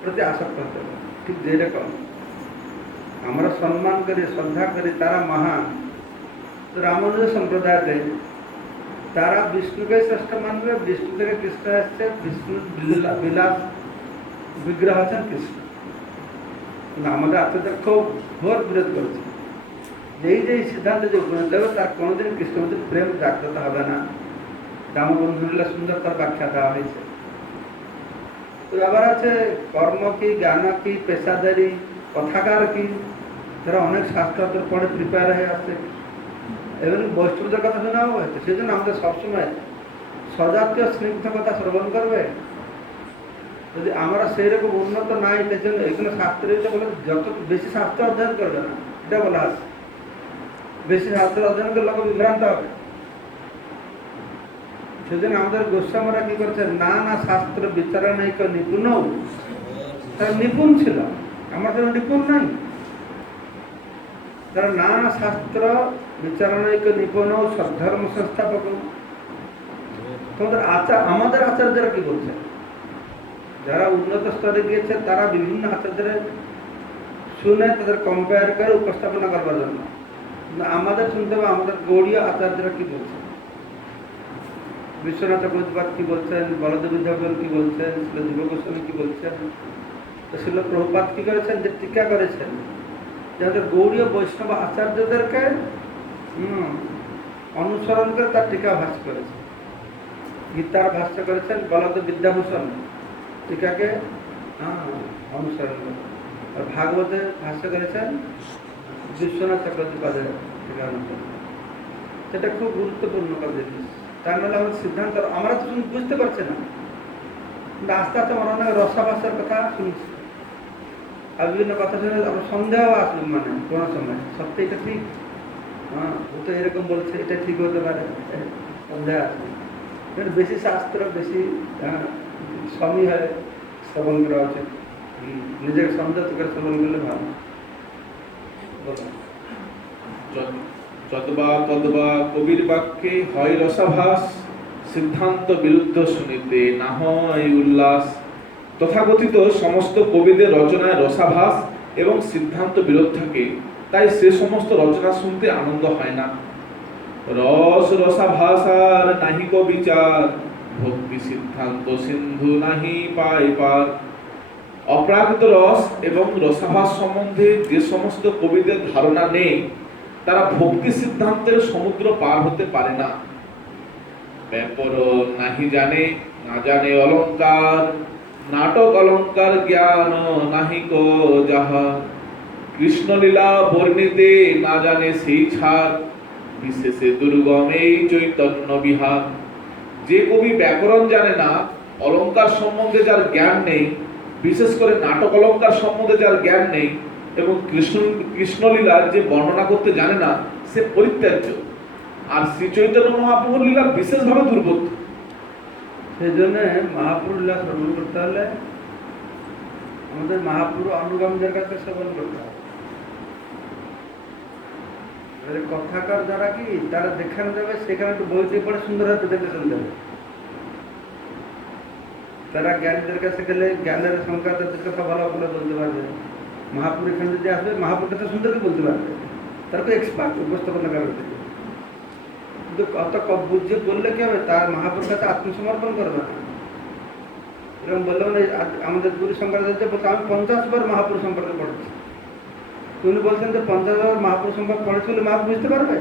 প্রতি আসক্ত হতে হবে। ঠিক যেরকম আমরা সম্মান করি, শ্রদ্ধা করি, তারা মহান। তো রামানুজ সম্প্রদায়তে তারা বিষ্ণুকে শ্রেষ্ঠ মানবে, বিষ্ণু থেকে কৃষ্ণ এসছে, বিষ্ণু বিলাস বিগ্রহ আছেন কৃষ্ণ। কিন্তু আমাদের আচার্যরা খুব ঘোর বিরোধ করেছে, যে সিদ্ধান্তে যে উপনীত হবে তার কোনোদিন কৃষ্ণের মধ্যে প্রেম জাগ্রত হবে না। রামবন্ধু লীলা সুন্দর তার ব্যাখ্যা দেওয়া হয়েছে। তো আবার আছে কর্ম কি, জ্ঞান কি, পেশাদারি, কথাকার কি, যারা অনেক শাস্ত্র পড়ে প্রিপেয়ার হয়ে আসছে, এবং বৈষ্ণবদের কথা শোনা হয়েছে। সেই জন্য আমাদের সবসময় সজাতীয় স্নিগ্ধ কথা শ্রবণ করবে। যদি আমরা সেই রকম উন্নত নাই, সেই জন্য এখানে শাস্ত্রে বলে যত বেশি শাস্ত্র অধ্যয়ন করবে না, এটা বলা আছে। বেশি শাস্ত্র অধ্যয়ন করলে লোক বিভ্রান্ত হবে। সেজন্য আমাদের গোস্বামীরা কি করেছে, না না শাস্ত্র বিচারণৈক নিপুণ, তারা নিপুণ ছিল, আমরা তো নিপুণ নাই। তারা না না শাস্ত্র বিচারণৈক নিপুণ, সদ্ধর্ম সংস্থাপক। তোমাদের আমাদের আচার্যরা কি বলছে, যারা উন্নত স্তরে গিয়েছে তারা বিভিন্ন আচার্যরা শুনে তাদের কম্পেয়ার করে উপস্থাপনা করবার জন্য। আমাদের শুনতে হবে আমাদের গৌড়ীয় আচার্যরা কি বলছে। বিশ্বনাথ চক্রবর্তী কি বলছেন, বলদেব বিদ্যাপতি কি বলছেন, শিল জীব গোস্বামী কি বলছেন, তো শিল প্রভুপাদ কি করেছেন, যে টিকা করেছেন, যাদের গৌড়ীয় বৈষ্ণব আচার্যদেরকে অনুসরণ করে তার টিকা ভাষ্য করেছেন। গীতার ভাষ্য করেছেন বলদেব বিদ্যাভূষণ, টিকাকে অনুসরণ করে। আর ভাগবতে ভাষ্য করেছেন বিশ্বনাথ চক্রবর্তী পাদের টিকা অনুসরণ। সেটা খুব গুরুত্বপূর্ণ কাজ জিনিস। তার নাহলে আমাদের সিদ্ধান্ত আমরা তো বুঝতে পারছি না, কিন্তু আস্তে আস্তে আমরা অনেক রসাভাষার কথা শুনছি, আর বিভিন্ন কথা শুনে আমরা সন্দেহ আসবে, মানে কোনো সময় সত্যি এটা ঠিক, ও তো এরকম বলছে, এটা ঠিক হতে পারে, সন্দেহ আসবে। বেশি শাস্ত্র বেশি স্বামী হয় শ্রবণ করা উচিত, নিজের সন্দেহ করে শ্রবণ করলে ভালো। যতবা তদবা কবির বাক্যে হয় রসাভাস, সিদ্ধান্ত বিরুদ্ধ শুনিতে না হয় উল্লাস। তথাকথিত সমস্ত কবিদের রচনায় রসাভাস এবং সিদ্ধান্ত বিরোধ থাকে, তাই সে সমস্ত রচনা শুনতে আনন্দ হয় না। রস রসাভাসার নাহিক বিচার, ভক্তি সিদ্ধান্ত সিন্ধু নাহি পায় পার। অপ্রাকৃত রস এবং রসাভাস সম্বন্ধে যে সমস্ত কবিদের ধারণা নেই, তারা ভক্তি সিদ্ধান্তের সমুদ্র পার হতে পারে না। ব্যাপর নাহি জানে, না জানে অলঙ্কার, নাটক অলঙ্কার জ্ঞান নাহিক যাহা। কৃষ্ণলীলা বর্ণিতে না জানে সেই ছাড়, বিশেষে দুর্গম এই চৈতন্য বিহার। যে কবি ব্যাকরণ জানে না, অলঙ্কার সম্বন্ধে যার জ্ঞান নেই, বিশেষ করে নাটক অলঙ্কার সম্বন্ধে যার জ্ঞান নেই, এবং কৃষ্ণলীলার যে বর্ণনা করতে জানে না, সে পরিত্যাজ্য। আর শ্রী চৈতন্য মহাপ্রভুর লীলা বিশেষভাবে দুর্বোধ্য। সেই জন্য মহাপ্রভুর লীলা শ্রবণ করতে হলে আমাদের মহাপ্রভু অনুগামীদের কাছে শ্রবণ করতে হবে। কথাকার যারা কি, তারা যেখানে যাবে সেখানে একটু বই দিয়ে পড়ে সুন্দর হাতে দেখে শুনতে হবে। তারা জ্ঞানীদের কাছে গেলে জ্ঞানের সংখ্যা তাদের কথা ভালো করে বলতে পারবে। মহাপুর এখানে যদি আসবে, মহাপুর কথা সুন্দর বলতে পারবে, তারা তো এক্সপার্ট উপস্থাপনা করবে। কিন্তু অত বুঝে বললে কি হবে, তার মহাপুর কাছে আত্মসমর্পণ করবে না। এরকম বললে মানে আমাদের গুরু শঙ্করাচার্য বলতে আমি 50 বার মহাপুর সম্পর্কে পড়েছি। উনি বলছেন যে 50 বার মহাপুর সম্পর্কে পড়েছি বলে মহাপুর বুঝতে পারবে,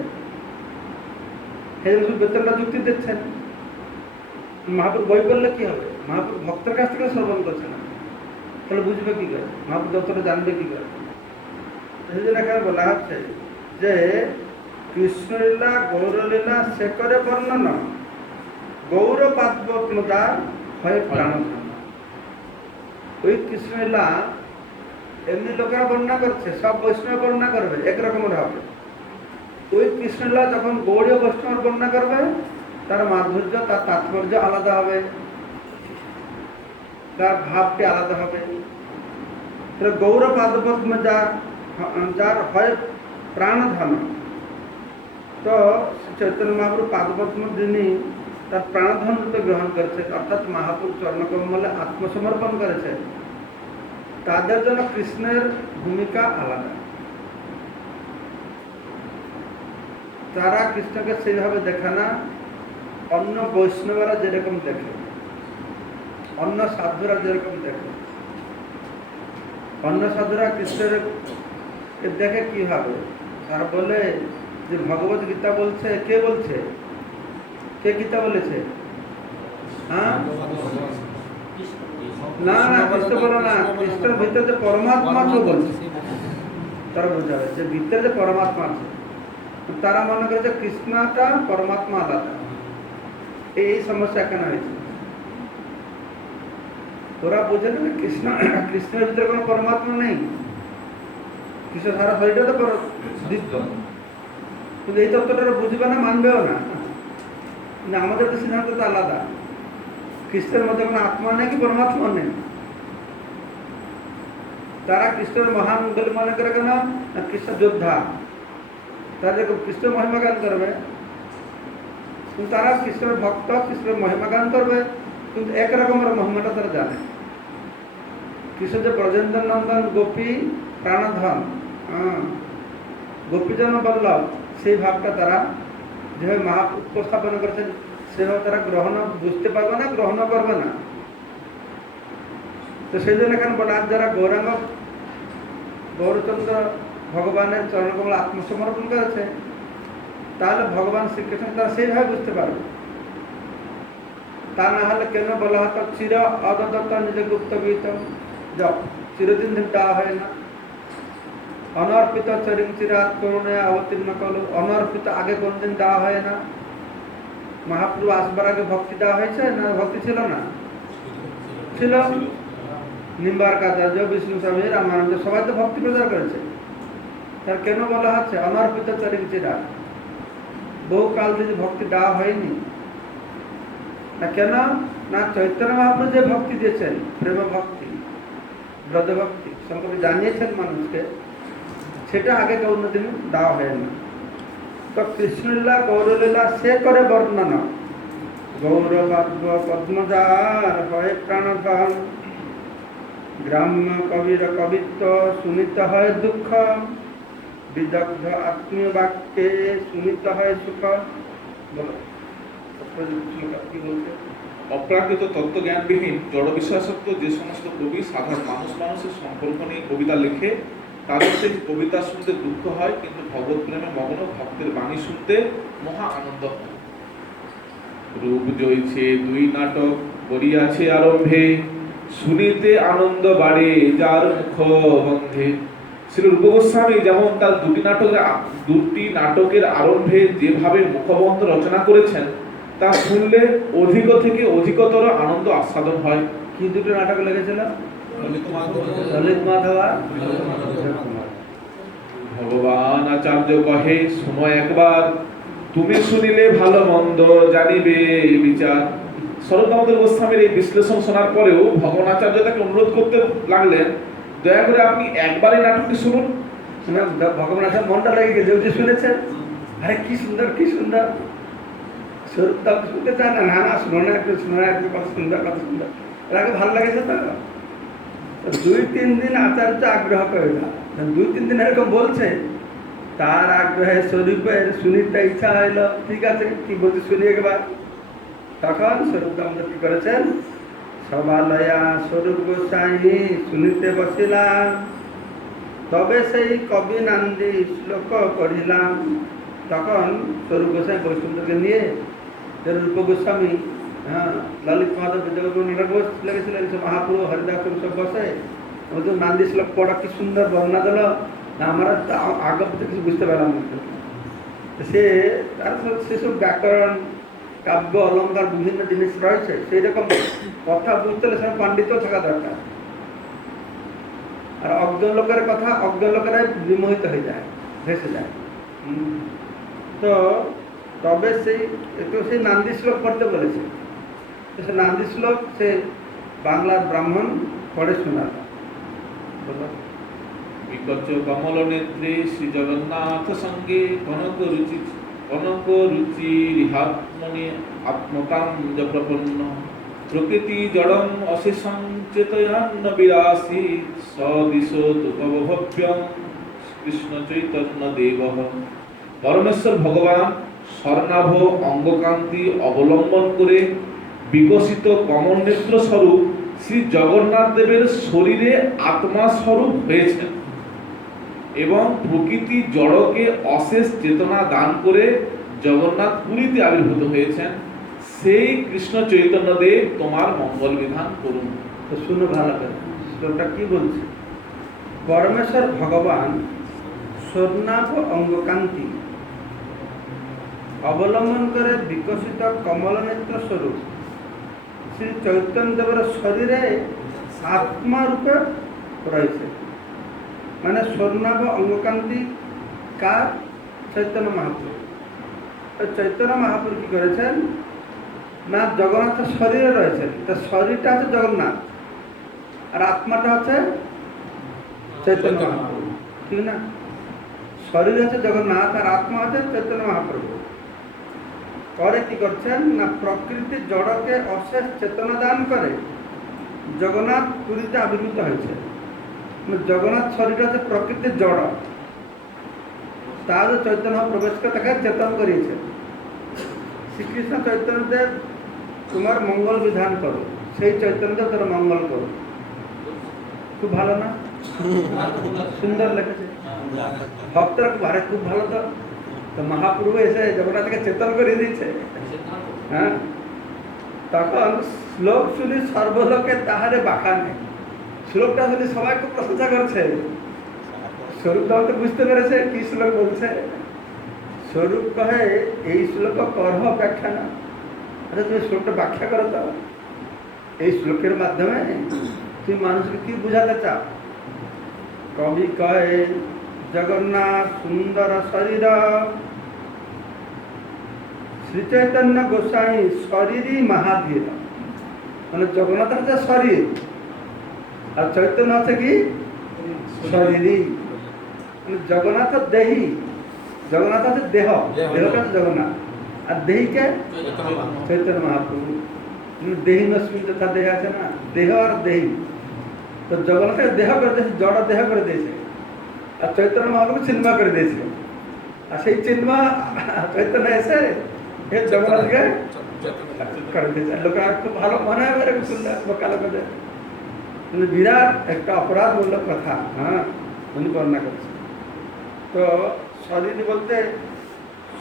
সেই জন্য বেতনটা যুক্তি দিচ্ছেন। মহাপুর বই পড়লে কি হবে, মহাপুর ভক্তের কাছ থেকে শ্রবণ করছে না, তাহলে বুঝবে কী করে, মহাপ্রভু যতটা জানবে কী করে? সেই জন্য এখানে বলা হচ্ছে যে কৃষ্ণলীলা গৌরলীলা সে করে বর্ণন, গৌর পাদপদ্মদা হয় প্রাণধন। ওই কৃষ্ণলীলা এমনি লোকেরা বর্ণনা করছে, সব বৈষ্ণব বর্ণনা করবে একরকমের হবে। ওই কৃষ্ণলীলা যখন গৌড়ীয় বৈষ্ণব বর্ণনা করবে, তার মাধুর্য, তার তাৎপর্য আলাদা হবে, তার ভাবটি আলাদা হবে। গৌর পাদপদ্ম যার হয় প্রাণধন, তো চৈতন্য মহাপ্রভু পাদপদ্ম যিনি তার প্রাণধন রূপে গ্রহণ করেছে, অর্থাৎ মহাপ্রভু চরণকমলে আত্মসমর্পণ করেছে, তাদের জন্য কৃষ্ণের ভূমিকা আলাদা। তারা কৃষ্ণকে সেইভাবে দেখে না অন্য বৈষ্ণবরা যেরকম দেখে, অন্য সাধুরা যেরকম দেখে। অন্য সাধুরা কৃষ্ণের দেখে কিভাবে? তারা বলে যে ভগবত গীতা বলছে, কে বলছে? কে গীতা বলেছে? হ্যাঁ, না না, কৃষ্ণ বলো না, কৃষ্ণের ভিতরে যে পরমাত্মা কেউ বলছে, তারা বোঝাবে যে ভিতরে যে পরমাত্মা আছে। তারা মনে করে যে কৃষ্ণটা পরমাত্মা আলাদা। এই সমস্যা এখানে হয়েছে। ওরা বোঝে না কৃষ্ণ, কৃষ্ণের ভিতরে কোনো পরমাত্মা নেই, কৃষ্ণ সারা শরীরটা তো দিব্য, কিন্তু এই তত্ত্বটা বুঝবে না, মানবেও না। কিন্তু আমাদের তো সিদ্ধান্ত তো আলাদা, কৃষ্ণের মধ্যে কোনো আত্মা নেই কি পরমাত্মা নেই। তারা কৃষ্ণের মহান বলে মনে করে কেন? কৃষ্ণ যোদ্ধা, তারা যে কৃষ্ণ মহিমা গান করবে, কিন্তু তারা কৃষ্ণের ভক্ত, কৃষ্ণের মহিমা গান করবে, কিন্তু একরকমের মহিমাটা তারা জানে। কৃষ্ণ যে ব্রজেন্দ্র নন্দন গোপী প্রাণধন, গোপীজন বল্লভ, সেই ভাবটা তারা যেভাবে উপস্থাপন করেছেন সেভাবে তারা গ্রহণ বুঝতে পারবে না, গ্রহণ করবে না। তো সেই জন্য এখানে বলা, যারা গৌরাঙ্গ গৌরচন্দ্র ভগবানের চরণকমল আত্মসমর্পণ করেছে, তাহলে ভগবান শ্রীকৃষ্ণ তারা সেইভাবে বুঝতে পারবে। তা না হলে কেন বলা হতো চির অদত্ত নিজ গুপ্ত গীত, চিরদিন দেওয়া হয় না। অনর্পিত চরিং চিরাত করুণে অবতীর্ণ করলো, অনর্পিত আগে কোনদিন দেওয়া হয় না। মহাপ্রভু আসবার আগে ভক্তি দেওয়া হয়েছে না? ভক্তি ছিল না? ছিল। নিম্বার্কাচার্য, বিষ্ণু স্বামী, রামানন্দ সবাই তো ভক্তি প্রচার করেছে। তার কেন বলা হচ্ছে অনর্পিত চরিং চিরাত? বহু কাল থেকে ভক্তি দেওয়া হয়নি না। কেন না? চৈতন্য মহাপ্রভু যে ভক্তি দিয়েছেন, প্রেম ভক্তি, ব্রজ ভক্তি, সম্পর্কে জানিয়েছেন মানুষকে, সেটা আগে কোনোদিন দেওয়া হয় না। তো কৃষ্ণলীলা গৌরলীলা সে করে বর্ণনা, গৌরবাদ্য পদ্মজার হয় প্রাণধন, গ্রাম্য কবির কবিত্ব শুনিত হয় দুঃখ, বিদগ্ধ আত্মীয় বাক্যে শুনিত হয় সুখ। বলো কি বলছে? অপ্রাকৃত তত্ত্বজ্ঞানবিহীন জড় বিশ্বাসত্ব যে সমস্ত কবি সাধারণ মানুষের সম্পর্ক নিয়ে কবিতা লেখে, তাদের সেই কবিতা শুনতে দুঃখ হয়, কিন্তু ভগবত প্রেমে মগ্ন ভক্তের বাণী শুনতে মহা আনন্দ হয়। রূপ জয়ছে দুই নাটক করিয়াছে আরম্ভে, শুনিতে আনন্দ বাড়ে যার মুখ বন্ধে। শ্রী রূপ গোস্বামী যেমন তার দুটি নাটকের আরম্ভে যেভাবে মুখবন্ধ রচনা করেছেন, তা শুনলে অধিক থেকে অধিকতর আনন্দ আস্বাদন হয়। কি দুটো নাটক লেগেছিল? ললিত মাধব। ভগবান আচার্য কহে, শুনো একবার, তুমি শুনিলে ভালো মন্দ জানিবে বিচার। শরৎ দামোদর গোস্বামীর এই বিশ্লেষণ শোনার পরেও ভগবান আচার্য তাকে অনুরোধ করতে লাগলেন, দয়া করে আপনি একবারই নাটকটি শুনুন। ভগবান আচার্য মনটা লেগে গেছে, যে শুনেছেন, আরে কি সুন্দর, কি সুন্দর। স্বরূপ দাম শুনতে চায় না, না না শুনো না, একটু শুনো না, একটু কত সুন্দর, কত সুন্দর। এটাকে ভালো লেগেছে তো। 2-3 দিন আচার্য আগ্রহ করে না, 2-3 দিন এরকম বলছে, তার আগ্রহে স্বরূপের শুনিতে ইচ্ছা হইল। ঠিক আছে, কি বলছে শুনি একবার। তখন স্বরূপ দামোদর কি করেছেন? সবালয়া স্বরূপ গোসাই শুনিতে বসিলাম, তবে সেই কবি নান্দি শ্লোক পড়িলাম। তখন স্বরূপ গোসাই বৈষ্ণবদেরকে নিয়ে, রূপ গোস্বামী, ললিত মাধব, বিদ্যাগোবিন্দ লেগেছিল, মহাপ্রভু হরিদাস সব বসে তো নান্দি শ্লোক পড়া কি সুন্দর বর্ণনা দিল না, আমরা আগে কিছু বুঝতে পারলাম না। সে তার সেসব ব্যাকরণ কাব্য অলঙ্কার বিভিন্ন জিনিস রয়েছে, সেই রকম কথা বুঝতে হলে সেরকম পাণ্ডিত্য থাকা দরকার। আর অজ্ঞ লোকের কথা অজ্ঞ লোকেরাই বিমোহিত হয়ে যায়, ভেসে যায়। তো তবে সেই নান্দি শ্লোক পড়তে বলেছে, সে নান্দি শ্লোক সে বাংলার ব্রাহ্মণ পড়ে শোনাল। বিকচ কমল নেত্রী শ্রী জগন্নাথ সঙ্গে কনক রুচি রিহাত্মনি আত্মকাঞ্জ প্রপন্ন প্রকৃতি জড়ম অশেষং চেতয়ান্ন বিরাসি সদিশ তুপভব্যং কৃষ্ণ চৈতন্য দেব। পরমেশ্বর ভগবান স্বর্ণাভ অঙ্গকান্তি অবলম্বন করে বিকশিত কমল নেত্র স্বরূপ শ্রী জগন্নাথ দেবের শরীরে আত্মা স্বরূপ হয়েছেন এবং প্রকৃতি জড়কে অশেষ চেতনা দান করে জগন্নাথ পুরীতে আবির্ভূত হয়েছেন। সেই কৃষ্ণ চৈতন্য দেব তোমার মঙ্গল বিধান করুন। তো শুনো ভালো করে, শ্লোকটা কি বলছে? পরমেশ্বর ভগবান স্বর্ণাভ অঙ্গকান্তি অবলম্বন করে বিকশিত কমল নেত্র স্বরূপ শ্রী চৈতন্য দেবের শরীরে আত্মা রূপে রয়েছে। মানে স্বর্ণাভ অঙ্গকান্তি কার? চৈতন্য মহাপ্রভু। চৈতন্য মহাপ্রভু কি করেছেন না, জগন্নাথের শরীরে রয়েছেন। তার শরীরটা হচ্ছে জগন্নাথ আর আত্মাটা হচ্ছে চৈতন্য মহাপ্রভু, ঠিক না? শরীর হচ্ছে জগন্নাথ আর আত্মা হচ্ছে চৈতন্য মহাপ্রভু। পরে কি করছেন না, প্রকৃতি জড়কে অশেষ চেতনা দান করে জগন্নাথ পুরীতে আবির্ভূত হয়েছে। জগন্নাথ শরীর হচ্ছে প্রকৃতির জড়, তার চৈতন্য প্রবেশ করে তাকে চেতন করিয়েছে। শ্রীকৃষ্ণ চৈতন্যদেব তোমার মঙ্গল বিধান করো, সেই চৈতন্যদেব তোর মঙ্গল করো। খুব ভালো না? সুন্দর লেখেছে ভক্তরা, খুব ভালো। তো মহাপ্রভু এসে জগন্নাথকে চেতন করে দিয়েছে। হ্যাঁ, তখন শ্লোক শুনি সর্বলোকে তাহারে বাঁকা নেই। শ্লোকটা শুনি সবাই খুব প্রশংসা করছে। স্বরূপ তো বুঝতে পেরেছে কি শ্লোক বলছে। স্বরূপ কহে এই শ্লোক করহ ব্যাখ্যা না। আচ্ছা তুমি শ্লোকটা ব্যাখ্যা করো তো, এই শ্লোকের মাধ্যমে তুমি মানুষকে কি বুঝাতে চাও? কবি কহে জগন্নাথ সুন্দর শরীর শ্রী চৈতন্য গোস্বামী শরীরই মহাধীর। মানে জগন্নাথ হচ্ছে শরীর আর চৈতন্য হচ্ছে কি শরীরই। মানে জগন্নাথ দেহি, জগন্নাথ হচ্ছে দেহ, দেহটা হচ্ছে জগন্নাথ আর দেহিকে চৈতন্য মহাপ্রভু। দেহি নস্মিন তথা দেহ আছে না, দেহ আর দেহি। তো জগন্নাথকে দেহ করে দিয়েছে, জড় দেহ করে দিয়েছে, আর চৈতন্য মহাপ্রভু চিন্ময় করে দিয়েছে। আর সেই চিন্ময় চৈতন্য এসে জগন্নাথকে করে দিয়েছে। লোকেরা খুব ভালো মনে হয় এরকম শুনলে কালো করে। কিন্তু বিরাট একটা অপরাধমূলক কথা, হ্যাঁ, উনি বর্ণনা করছে। তো শরীর বলতে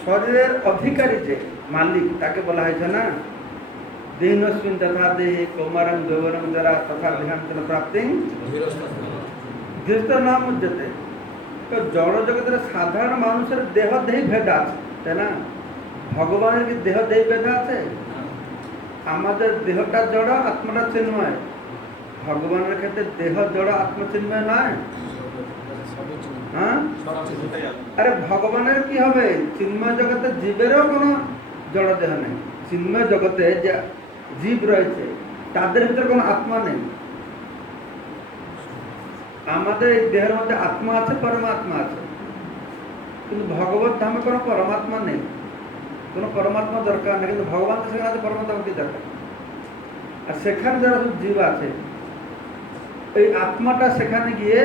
শরীরের অধিকারী যে মালিক তাকে বলা হয়েছে না, দেহিনস্মিন তথা দেহে কৌমারং যৌবনং যারা তথা দেহান্তর প্রাপ্তি ধীরত নাম উজ্জতে। তো জড় জগতের সাধারণ মানুষের দেহ দেহি ভেদ আছে, তাই না? ভগবানের কি দেহ দেহি ভেদ আছে? আমাদের দেহটা জড়, আত্মাটা চিন্ময়। ভগবানের ক্ষেত্রে দেহ জড়, আত্মা চিন্ময় নয়। হ্যাঁ, আরে ভগবানের কি হবে? চিন্ময় জগতে জীবেরও কোনো জড় দেহ নেই। চিন্ময় জগতে যে জীব রয়েছে তাদের ভিতরে কোনো আত্মা নেই। আমাদের এই দেহের মধ্যে আত্মা আছে, পরমাত্মা আছে, কিন্তু ভগবত ধামে কোনো পরমাত্মা নেই, কোনো পরমাত্মা দরকার নেই। কিন্তু ভগবান তো সেখানে আছে, পরমাত্মা কি দরকার? আর সেখানে যারা সব জীব আছে, এই আত্মাটা সেখানে গিয়ে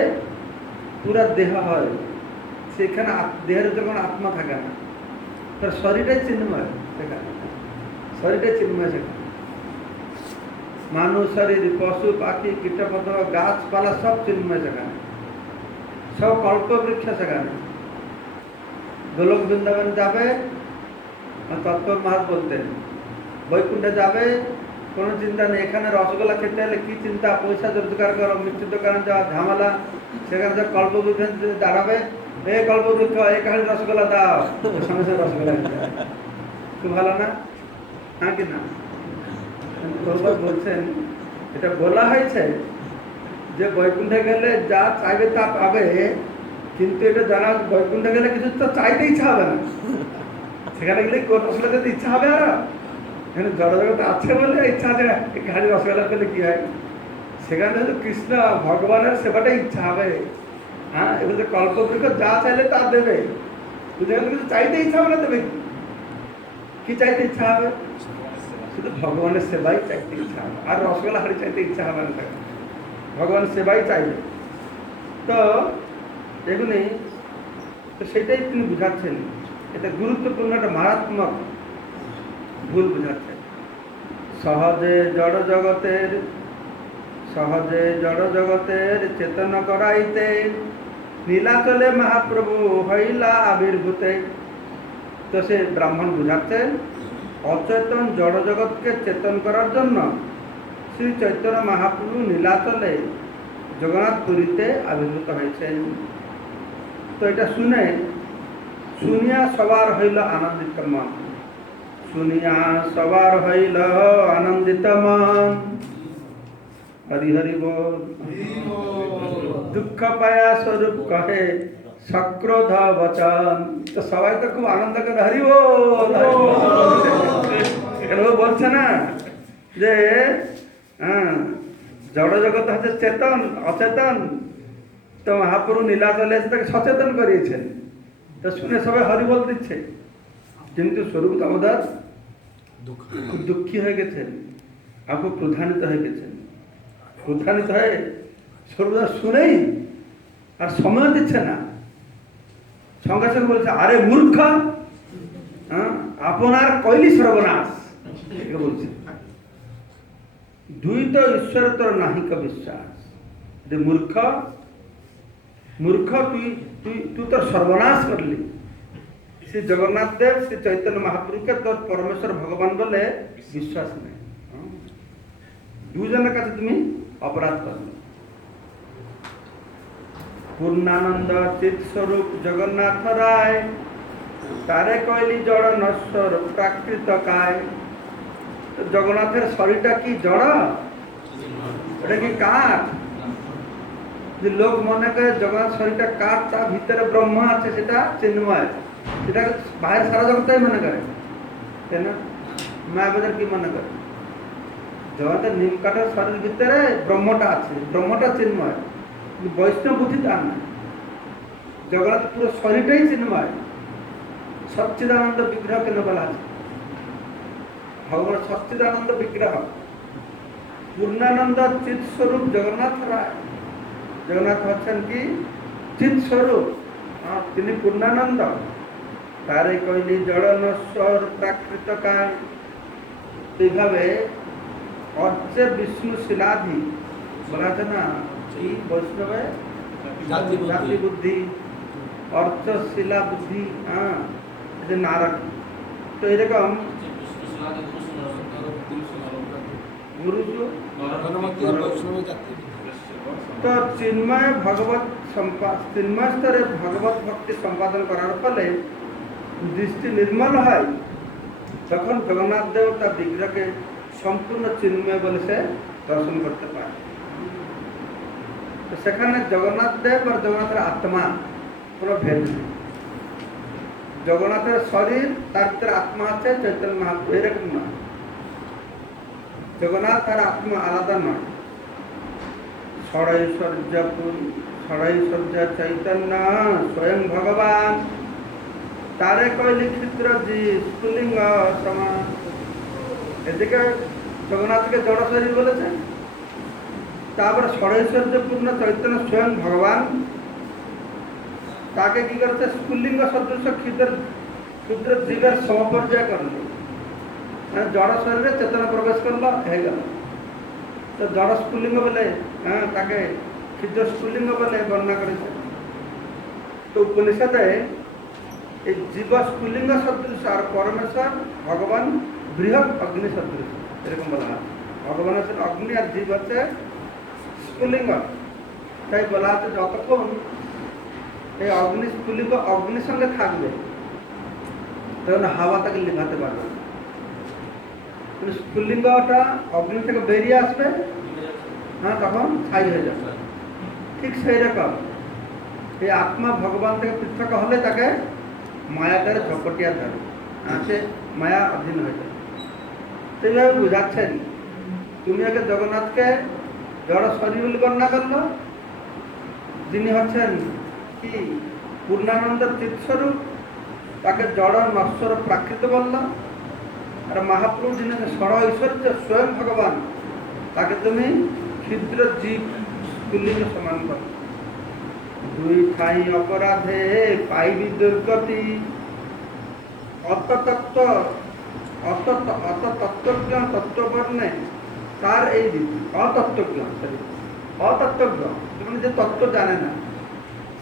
পুরা দেহ হয়। সেখানে দেহের ভিতরে কোনো আত্মা থাকে না, তার শরীরটাই চিন্ময়। সেখানে শরীরটাই চিন্ময়। সেখানে মানুষ শরীর, পশু পাখি কীটপতঙ্গ গাছপালা সব চিন্ময় সেখানে, সব কল্পবৃক্ষ সেখানে। গোলক বৃন্দাবন যাবে, তত্ত্ব মহারাজ বলতেন, বৈকুণ্ঠে যাবে কোনো চিন্তা নেই। এখানে রসগোল্লা খেতে হলে কি চিন্তা, পয়সা রোজগার করো, মিষ্টির দোকানে যাওয়া ঝামেলা, সেখানে যে কল্পবৃক্ষ দাঁড়াবে, এই কল্পবৃক্ষ এই খালি রসগোল্লা দাও, সঙ্গে সঙ্গে রসগোল্লা দিতে হবে। খুব ভালো না? হ্যাঁ কি না? বলছেন এটা বলা হয়েছে যে বৈকুণ্ঠে গেলে যা চাইবে তা পাবে, কিন্তু এটা জানা বৈকুণ্ঠে গেলে কিছু তো চাইতে ইচ্ছা হবে না, সেখানে গেলে রসগোল্লা খেতে ইচ্ছা হবে। আর এখানে জড়জগৎ আছে বলে ইচ্ছা আছে, খালি রসগোল্লা পেলে কি হয়, সেখানে হচ্ছে কৃষ্ণ ভগবানের সেবাটাই ইচ্ছা হবে। হ্যাঁ, এবার যে কল্পবৃক্ষ যা চাইলে তা দেবে, সেখানে কিছু চাইতে ইচ্ছা হবে না, দেবে কি চাইতে ইচ্ছা হবে? শুধু ভগবানের সেবাই চাইতে ইচ্ছা হবে, আর রসগোল্লা হাড়ি চাইতে ইচ্ছা হবে না, ভগবানের সেবাই চাইবে। তো এগুলি তো সেটাই তিনি বুঝাচ্ছেন। এটা গুরুত্বপূর্ণ একটা মারাত্মক ভুল বুঝাচ্ছেন। সহজে জড় জগতের চেতন করাইতে নীলাচলে মহাপ্রভু হইলা আবির্ভূতে। তো সে ব্রাহ্মণ বুঝাচ্ছেন অচেতন জড় জগৎকে চেতন করার জন্য শ্রী চৈতন্য মহাপ্রভু নীলাচলে জগন্নাথ পুরীতে আবির্ভূত হয়েছেন। তো এটা শুনিয়া সবার হইল আনন্দিত মন, শুনিয়া সবার হইল আনন্দিত মন। হরি হরি বল। দুঃখ পায়া স্বরূপ কহে সক্রোধ বচন। তো সবাই তো খুব আনন্দ করে হরি বল। এখানে বলছে না যে জড় জগৎ হচ্ছে চেতন অচেতন, তো মহাপ্রভু নীলাচলে এসে তাকে সচেতন করিয়েছেন। তো শুনে সবাই হরি বল দিচ্ছে, কিন্তু স্বরূপ দামোদর খুব দুঃখী হয়ে গেছেন, আর খুব ক্রোধান্বিত হয়ে গেছেন। ক্রোধান্বিত হয়ে স্বরূপদাস শুনেই আর সময় দিচ্ছে না, সঙ্গে সঙ্গে বলছে আরে মূর্খ, আপনার কইলি সর্বনাশ, বলছে দুই তো ঈশ্বর তোর নাহিক বিশ্বাস। মূর্খ মূর্খ, তুই তোর সর্বনাশ করলি। শ্রী জগন্নাথ দেব শ্রী চৈতন্য মহাপ্রভুকে তোর পরমেশ্বর ভগবান বলে বিশ্বাস নেই, দুজনের কাছে তুমি অপরাধ করলে। পূর্ণানন্দ চিৎ স্বরূপ জগন্নাথ রায়, তারে কইলি জড় নশ্বর প্রাকৃত কায়। জগন্নাথের শরীরটা কি জড়? এটা কি কাঠ? যে লোক মনে করে জগন্নাথ শরীরটা কাঠ, তার ভিতরে ব্রহ্ম আছে, সেটা চিন্ময়, সেটা বাইরে সারা জগৎটাই মনে করে, তাই না? মায়াবাজার কি মনে করে? জগন্নাথের নিম কাঠের শরীর ভিতরে ব্রহ্মটা আছে, ব্রহ্মটা চিন্ময়, বৈষ্ণব বুদ্ধি তার না। জগন্নাথ পুরো শরীরটাই চিন্ময়। সচ্চিদানন্দ বিগ্রহ কেন বলা আছে? ভগবান সচ্চিদানন্দ বিগ্রহ। পূর্ণানন্দ চিৎ স্বরূপ জগন্নাথ রায়। জগন্নাথ হচ্ছেন কি চিৎ স্বরূপ, তিনি পূর্ণানন্দ। তারে কইলি জড় নশ্বর প্রাকৃত কায়। এইভাবে অর্চে বিষ্ণু শিলাধি বলা আছে না, এই বৈষ্ণবে জাতি বুদ্ধি, অর্চ শিলা বুদ্ধি, এটা না রাখি। তো এরকম তো চিন্ময় স্তরে ভগবত ভক্তি সম্পাদন করার ফলে দৃষ্টি নির্মল হয়, তখন জগন্নাথ দেব তার বিগ্রহকে সম্পূর্ণ চিন্ময় বলে সে দর্শন করতে পারে। তো সেখানে জগন্নাথ দেব আর জগন্নাথের আত্মা কোনো ভেদ নেই। জগন্নাথের শরীর, তার ভিতরে আত্মা আছে, চৈতন্য মহাপ্রভু এরকম নয়। জগন্নাথ আর আত্মা আলাদা নয়। ষড়ৈশ্বর্য চৈতন্য স্বয়ং ভগবান, তারে কইলি ক্ষুদ্র জি স্ফুলিঙ্গ সমান। এদিকে জগন্নাথকে জড় শরীর বলেছেন, তারপরে ষড়ৈশ্বর্যপূর্ণ চৈতন্য স্বয়ং ভগবান, তাকে কি করেছে স্ফুলিঙ্গ সদৃশ ক্ষুদ্র জীবের সমপর্যায় করলো, মানে জড় শরীরে চেতনা প্রবেশ করলো, হয়ে গেল। তো জড় স্ফুলিঙ্গ বলে তাকে ক্ষুদ্র স্ফুলিঙ্গ বলে বর্ণনা করেছে। তো উপনিষদে এই জীব স্ফুলিঙ্গ সদৃশ আর পরমেশ্বর ভগবান বৃহৎ অগ্নি সদৃশ এরকম বলা হয়। ভগবান হচ্ছেন অগ্নি আর জীব হচ্ছে স্ফুলিঙ্গ। তাই বলা আছে যতক্ষণ এই অগ্নি স্ফুলিঙ্গ অগ্নির সঙ্গে থাকবে তখন হাওয়া তাকে লিভাতে পারবে না। কিন্তু স্ফুলিঙ্গটা অগ্নি থেকে বেরিয়ে আসবে, হ্যাঁ, তখন ছাই হয়ে যাবে। ঠিক সেই রকম এই আত্মা ভগবান থেকে পৃথক হলে তাকে মায়া দ্বারা ঝকটিয়া ধরে, সে মায়া অধীন হয়ে যাবে। সেইভাবে বুঝাচ্ছেন, তুমি আগে জগন্নাথকে জড় শরীর বলে গণ্য করলো, যিনি হচ্ছেন কি পূর্ণানন্দ চিৎস্বরূপ, তাকে জড় নশ্বর প্রাকৃত বলল। আর মহাপ্রভু যিনি ষড় ঐশ্বর্য স্বয়ং ভগবান, তাকে তুমি ক্ষুদ্র জীব তুল্য সমান কর। দুই ঠাই অপরাধে পাইবি দুর্গতি, অততত্ত্ব অততত্ত্বজ্ঞ তত্ত্ববর্ণে তার এই রীতি। অতত্ত্বজ্ঞ অতত্ত্বজ্ঞ মানে যে তত্ত্ব জানে না,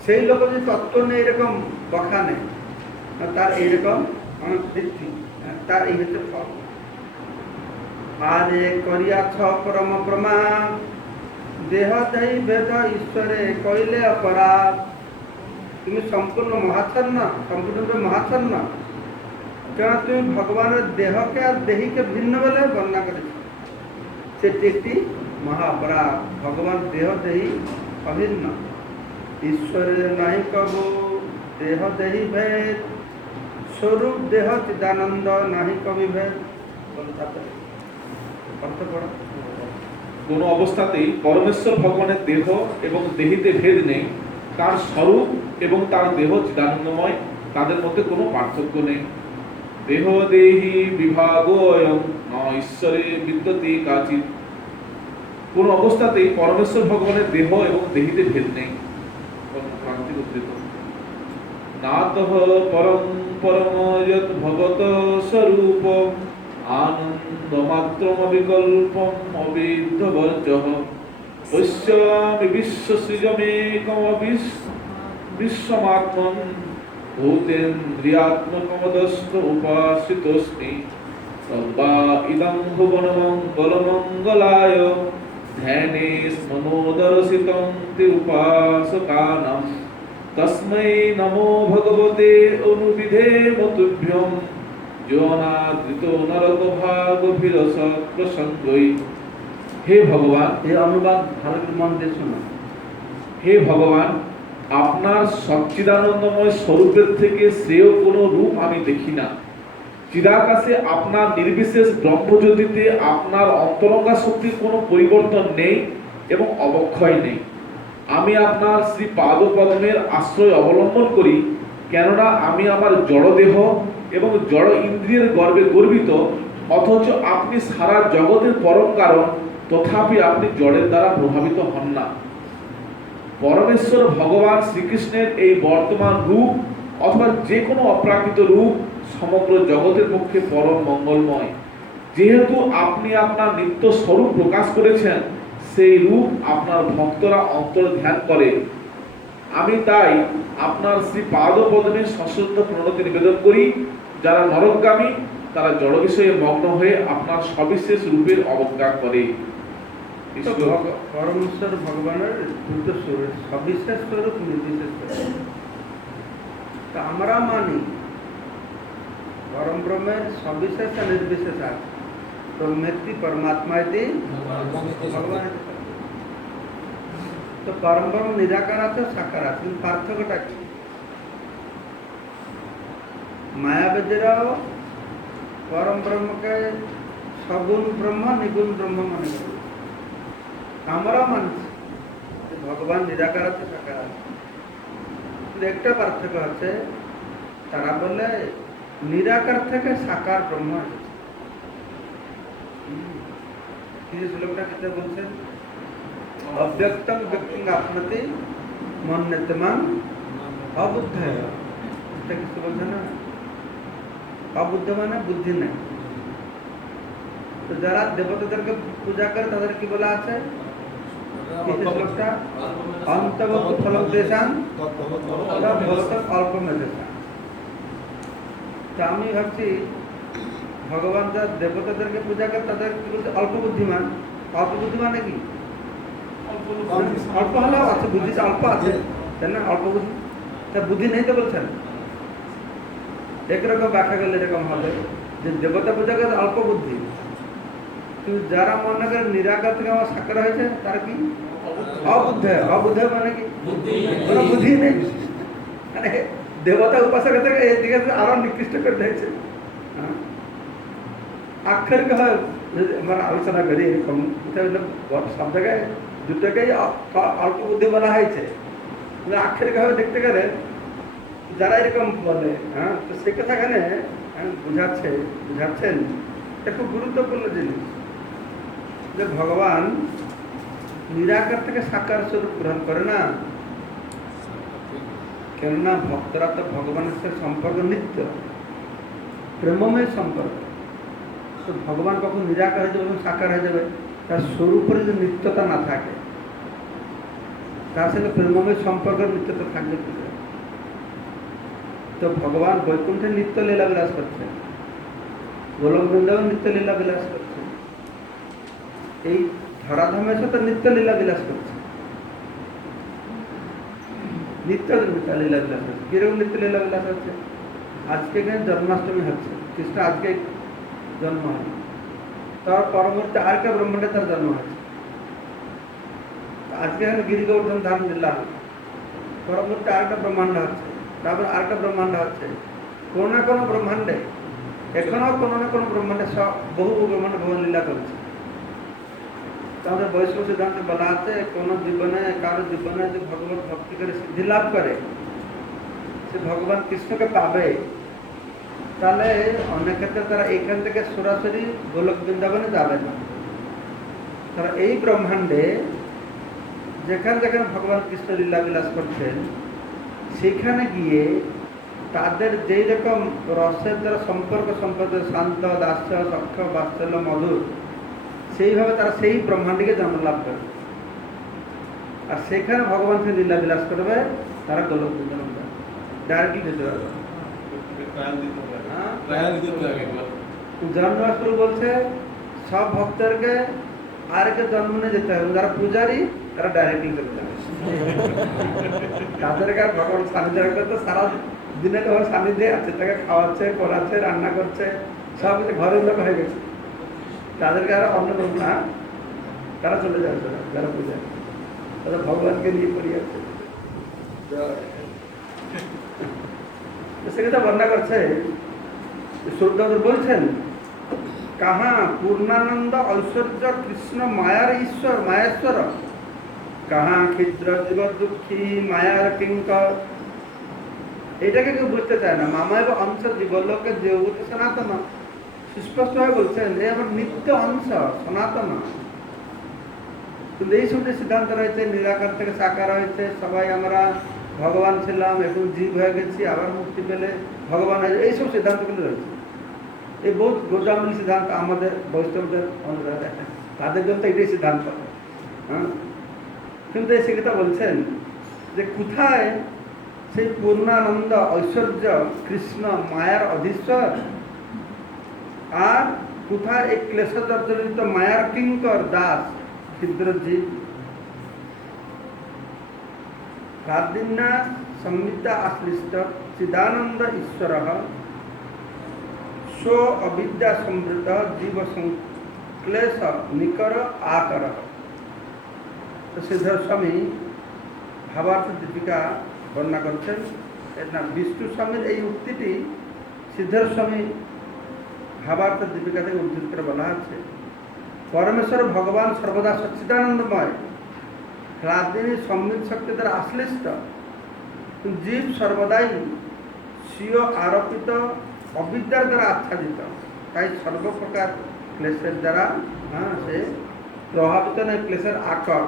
সেই লোক যে তত্ত্ব নেই এরকম বখানে, তার এইরকম অনেক বৃদ্ধি, তার এই হচ্ছে ফল। আরে করিয়াছ পরম প্রমাণ, দেহ দেহি ভেদ ঈশ্বরে কইলে অপরাধ। তুমি সম্পূর্ণ মহাচ্ছন্ন, সম্পূর্ণরূপে মহাচ্ছন্ন, কেন তুমি ভগবানের দেহকে আর দেহিকে ভিন্ন বলে বর্ণনা করেছ। সেটি একটি মহা অপরাধ। ভগবান দেহ দেহি অভিন্ন, ঈশ্বরের নাহি কবু দেহ দেহি ভেদ, স্বরূপ দেহ চিদানন্দ নাহি কবি ভেদ। অর্থ পড়ো। কোন অবস্থাতেই পরমেশ্বর ভগবানের দেহ এবং দেহিতে ভেদ নেই। তার স্বরূপ এবং তার দেহ চিদানন্দময়, তাদের মধ্যে কোনো পার্থক্য নেই। দেহ দেহি বিভাগোয়ং ন ঈশ্বরে বিদ্যতে কাচিৎ। কোন অবস্থাতেই পরমেশ্বর ভগবানের দেহ এবং দেহিতে ভেদ নেই। ক্রান্তিক উদ্ধৃত। নাতঃ পরম পরম যৎ ভগত স্বরূপ, আনন্দমাত্রম বিকল্পম অবিদ্ধবর্জঃ। পশ্যমি বিশ্বসৃজমেকম বিশ্বমাত্মন, ভূতেন্দ্রিয়াত্মকমদস্থ উপাসিতোস্মি। তদ্বা ইদং ভুবনমঙ্গলমঙ্গলায়, ধ্যানে স্মনোদর্শিতং তে উপাসকানাং। তস্मै নমো ভগবতে অনুবিধেম তুভ্যং, যোনাদৃতো নরকভাগভিরসৎ প্রসঙ্গৈ। হে ভগবান, এই অনুবাদ ভালো করে মন দিয়ে শোনো। হে ভগবান, আপনার সচ্চিদানন্দময় স্বরূপের থেকে শ্রেয় কোনো রূপ আমি দেখি না। চিদাকাশে আপনার নির্বিশেষ ব্রহ্মজ্যোতিতে আপনার অন্তরঙ্গা শক্তির কোনো পরিবর্তন নেই এবং অবক্ষয় নেই। আমি আপনার শ্রী পাদপদ্মের আশ্রয় অবলম্বন করি, কেননা আমি আমার জড়দেহ এবং জড় ইন্দ্রিয়ের গর্বে গর্বিত, অথচ আপনি সারা জগতের পরম কারণ, তথাপি আপনি জড়ের দ্বারা প্রভাবিত হন না। পরমেশ্বর ভগবান শ্রীকৃষ্ণের এই বর্তমান রূপ অথবা যে কোনো অপ্রাকৃত রূপ সমগ্র জগতের পক্ষে পরম মঙ্গলময়। যেহেতু আপনি আপনার নিত্য স্বরূপ প্রকাশ করেছেন, সেই রূপ আপনার ভক্তরা অন্তর ধ্যান করে। আমি তাই আপনার শ্রী পাদপদ্মে সশ্রদ্ধ প্রণতি নিবেদন করি। যারা নরকগামী তারা জড় বিষয়ে মগ্ন হয়ে আপনার সবিশেষ রূপের অবজ্ঞা করে। পরমেশ্বর ভগবানের দুটো স্বরূপ, সবিশেষ স্বরূপ, নির্বিশেষ স্বরূপ। তা আমরা মানি পরম ব্রহ্মের সবিশেষ আর নির্বিশেষ আছে। ব্রহ্মেতি পরমাত্মাতি ভগবান। তো পরম ব্রহ্ম নিরাকার আছে, সাকার আছে, পার্থক্যটা কি? মায়াবাদীরাও পরম ব্রহ্মকে সগুণ ব্রহ্ম, নিগুণ ব্রহ্ম মনে করে। আমরাও মানছি ভগবান নিরাকার আছে, সাকার আছে। কিন্তু একটা পার্থক্য আছে, তারা বলে নিরাকার থেকে সাকার ব্রহ্ম আছে। শ্লোকটা কেটে বলছেন, অব্যক্তং ব্যক্তিং আপনতি মন্যতেমান অবুদ্ধয়। এটা কিছু বলছে না? অবুদ্ধ মানে বুদ্ধি নেই। তো যারা দেবতাদেরকে পূজা করে তাদের কি বলা আছে? শ্লোকটা অন্তবত ফলোপদেশান অল্প মেদেশান। তা আমি ভাবছি ভগবান যার দেবতাদেরকে পূজা করে তাদের কি বলছে অল্প বুদ্ধিমান। অল্প বুদ্ধিমান নাকি? অল্প হলেও আছে, বুদ্ধি অল্প আছে, তাই না? অল্প বুদ্ধি, তা বুদ্ধি নেই তো বলছেন। একরকম ব্যাখ্যা করলে এরকম হবে যে দেবতা পূজা করে অল্প বুদ্ধি, কিন্তু যারা মনে করে নিরাকার থেকে আমার সাকার হয়েছে তারা কি অবুদ্ধ। অবুদ্ধ মানে কি? কোনো বুদ্ধি নেই। মানে দেবতা উপাসক থেকে এই দিকে আরো নিকৃষ্ট করে দিয়েছে। আক্ষরিক হয় যদি আমরা আলোচনা করি এরকম, সব জায়গায় দুটোকেই অল্প বুদ্ধি বলা হয়েছে, কিন্তু আক্ষরিক ভাবে দেখতে গেলে যারা এরকম বলে, তো সেই কথাখানে বুঝাচ্ছেন এটা খুব গুরুত্বপূর্ণ জিনিস যে ভগবান নিরাকার থেকে সাকার স্বরূপ গ্রহণ করে না। কেননা ভক্তরা তো ভগবানের সাথে সম্পর্ক নিত্য, প্রেমময় সম্পর্ক। তো ভগবান কখন নিরাকার হয়ে যাবে, কখন সাকার হয়ে যাবে, তার স্বরূপের যদি নিত্যতা না থাকে, তার সাথে প্রেমময় সম্পর্কের নিত্যতা থাকবে কি করে? তো ভগবান বৈকুণ্ঠে নিত্য লীলা বিলাস করছেন, গোলক বৃন্দাবন নিত্য লীলা বিলাস করছেন, এই ধরাধামের সাথে নিত্য লীলা বিলাস করছে, নিত্য লীলা বিলাস হচ্ছে। কিরকম নিত্য লীলা বিলাস হচ্ছে? আজকে এখানে জন্মাষ্টমী হচ্ছে, কৃষ্ণ আজকে জন্ম হয়, তার পরবর্তী আরেকটা ব্রহ্মাণ্ডে তার জন্ম হয়েছে। আজকে এখানে গিরি গোবর্ধন ধারণ লীলা, পরবর্তী আরেকটা ব্রহ্মাণ্ড হচ্ছে, তারপর আরেকটা ব্রহ্মাণ্ড হচ্ছে। কোনো না কোনো ব্রহ্মাণ্ডে এখনো কোনো না কোনো ব্রহ্মাণ্ডে বহু ব্রহ্মাণ্ড ভগবান লীলা করছে। তাদের বৈষ্ণব সিদ্ধান্তে বলা আছে কোনো জীবনে কারো জীবনে যে ভগবত ভক্তি করে সিদ্ধি লাভ করে সে ভগবান কৃষ্ণকে পাবে। তাহলে অনেক ক্ষেত্রে তারা এইখান থেকে সরাসরি গোলক বৃন্দাবনে যাবে না, তারা এই ব্রহ্মাণ্ডে যেখানে যেখানে ভগবান কৃষ্ণ লীলা বিলাস করছেন সেখানে গিয়ে তাদের যেই রকম রসের দ্বারা সম্পর্ক শান্ত, দাস্য, সখ্য, বাৎসল্য, মধুর, সেইভাবে তারা সেই ব্রহ্মাণ্ডকে জন্ম লাভ করবে। আর সেখানে ভগবান সে লীলা বিলাস করবে, তারা গোলক বৃন্দাবন যাবে, ডাইরেক্টলি যেতে পারবে। জন্মাষ্টমী বলছে সব ভক্তদেরকে আরেকটা জন্ম নিয়ে যেতে হবে, যারা পূজারী তারা ডাইরেক্টলি চলে যাবে। তাদেরকে আর ভগবান সান্নিধ্য রাখবে, তো সারা দিনে তোমার সান্নিধ্যে আছে, তাকে খাওয়াচ্ছে, পড়াচ্ছে, রান্না করছে, সব কিছু ঘরের লোক হয়ে গেছে। তাদেরকে আর অন্য লোক না, তারা চলে যাবে, যারা পূজা তারা ভগবানকে নিয়ে পড়িয়েছে। সেটা বর্ণনা করছে শ্রদ্ধাদুর বলছেন কাহা পূর্ণানন্দ ঐশ্বর্য কৃষ্ণ মায়ার ঈশ্বর মায়েশ্বর, কাহা ক্ষুদ্র জীব দুঃখী মায়ার কিঙ্কর। এটাকে কেউ বুঝতে চায় না। মামায় অংশ জীবলোকে দেবভূত সনাতন, সুস্পষ্টভাবে বলছেন এ আমার নিত্য অংশ সনাতন। কিন্তু এই সব যে সিদ্ধান্ত রয়েছে নিরাকার থেকে সাকার হয়েছে, সবাই আমরা ভগবান ছিলাম, এখন জীব হয়ে গেছি, আবার মুক্তি পেলে ভগবান হয়ে যায়, এইসব সিদ্ধান্তগুলো রয়েছে। এই বহুত গোজামিল সিদ্ধান্ত আমাদের বৈষ্ণবদের তাদের জন্য এটাই সিদ্ধান্ত। কিন্তু এই শিক্ষিতা বলছেন যে কোথায় সেই পূর্ণানন্দ ঐশ্বর্য কৃষ্ণ মায়ার অধীশ্বর, আর কোথায় এই ক্লেশজর্জরিত মায়ার কিঙ্কর দাস ক্ষুদ্র জীব। রাদিন্না সংহিতা আশ্লিষ্ট চিদানন্দ ঈশ্বর স্ব অবিদ্যা সমৃদ্ধ জীব সংক্লেশ নিকর আকর। তো শ্রীধর স্বামী ভাবার্থ দীপিকা বর্ণনা করছেন। না, বিষ্ণু স্বামীর এই উক্তিটি শ্রীধর স্বামী ভাবার্থ দীপিকা থেকে উদ্ধৃত করে বলা আছে পরমেশ্বর ভগবান সর্বদা সচ্চিদানন্দময়, হ্লাদিনী সম্মিত শক্তি দ্বারা আশ্লিষ্ট, জীব সর্বদাই স্বীয় আরোপিত অবিদ্যার দ্বারা আচ্ছাদিত, তাই সর্বপ্রকার ক্লেশের দ্বারা সে প্রভাবিত নয়, ক্লেশের আকর।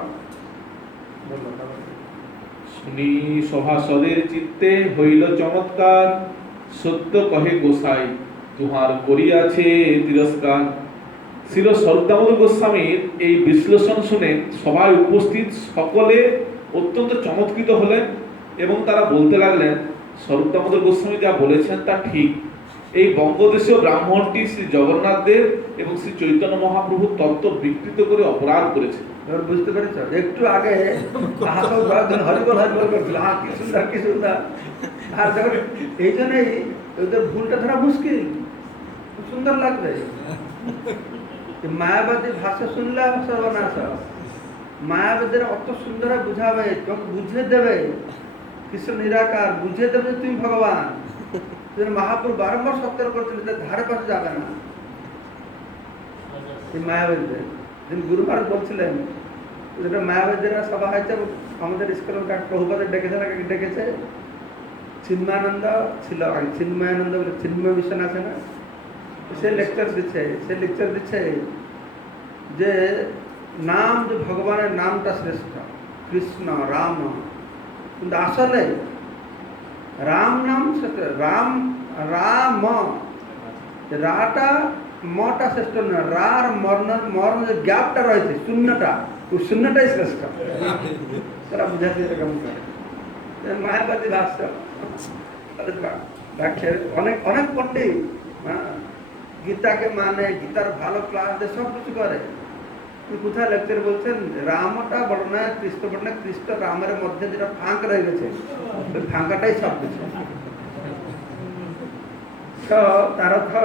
শুনি সভাসদের চিত্তে হইল চমৎকার, সত্য কহে গোসাই তুহার করিয়াছে তিরস্কার। শ্রীল স্বরূপদামোদর গোস্বামীর এই বিশ্লেষণ শুনে সবাই উপস্থিত সকলে অত্যন্ত চমৎকৃত হলেন এবং তারা বলতে লাগলেন স্বরূপদামোদর গোস্বামী যা বলেছেন তা ঠিক, এই বঙ্গদেশীয় ব্রাহ্মণটি শ্রী জগন্নাথ দেব এবং শ্রী চৈতন্য মহাপ্রভুর তত্ত্ব বিকৃত করে অপরাধ করেছে। এবার বুঝতে পেরেছ? একটু আগে হরিবল হরিবল করছিল, কি সুন্দর কি সুন্দর। আর যখন এই জন্যই ওদের ভুলটা ধরা মুশকিল, খুব সুন্দর লাগবে। মায়াবাদী ভাষা শুনলে সর্বনাশ। মায়াবাদীর অত সুন্দর বুঝাবে, তোমাকে বুঝিয়ে দেবে কৃষ্ণ নিরাকার, বুঝিয়ে দেবে যে তুমি ভগবান। মহাপুর বারম্বার সত্তর করছিল যে ধারে পাশে যাবে না এই মায়াবাদীদের। যিনি গুরু মহারাজ বলছিলেন যেটা মায়াবাদীরা সভা হয়েছে আমাদের স্কুলে প্রভুপাদের ডেকেছে না, ডেকেছে চিন্ময়ানন্দ ছিল আগে, চিন্ময়ানন্দ বলে চিন্ময় মিশন আছে না, সে লেকচার দিচ্ছে যে নাম, যে ভগবানের নামটা শ্রেষ্ঠ, কৃষ্ণ রাম, কিন্তু আসলে রাম নাম শ্রেষ্ঠ, রাম রাম, রাটা মটা শ্রেষ্ঠ না, রার মর্ম যে গ্যাপটা রয়েছে শূন্যটা, ওই শূন্যটাই শ্রেষ্ঠ। তারা বুঝাতে এরকম করে মায়াবাদী ভাষ্য ব্যাখ্যা অনেক অনেক পণ্ডিত গীতাকে মানে, গীতার ভালো ক্লাস দেয়, সব কিছু করে। কোথায় লেকচার বলছেন রামটা বড় না, কৃষ্ণ বড় না, কৃষ্ণ রামের মধ্যে যেটা ফাঁক রয়ে গেছে ওই ফাঁকাটাই সব কিছু। তো তারা তো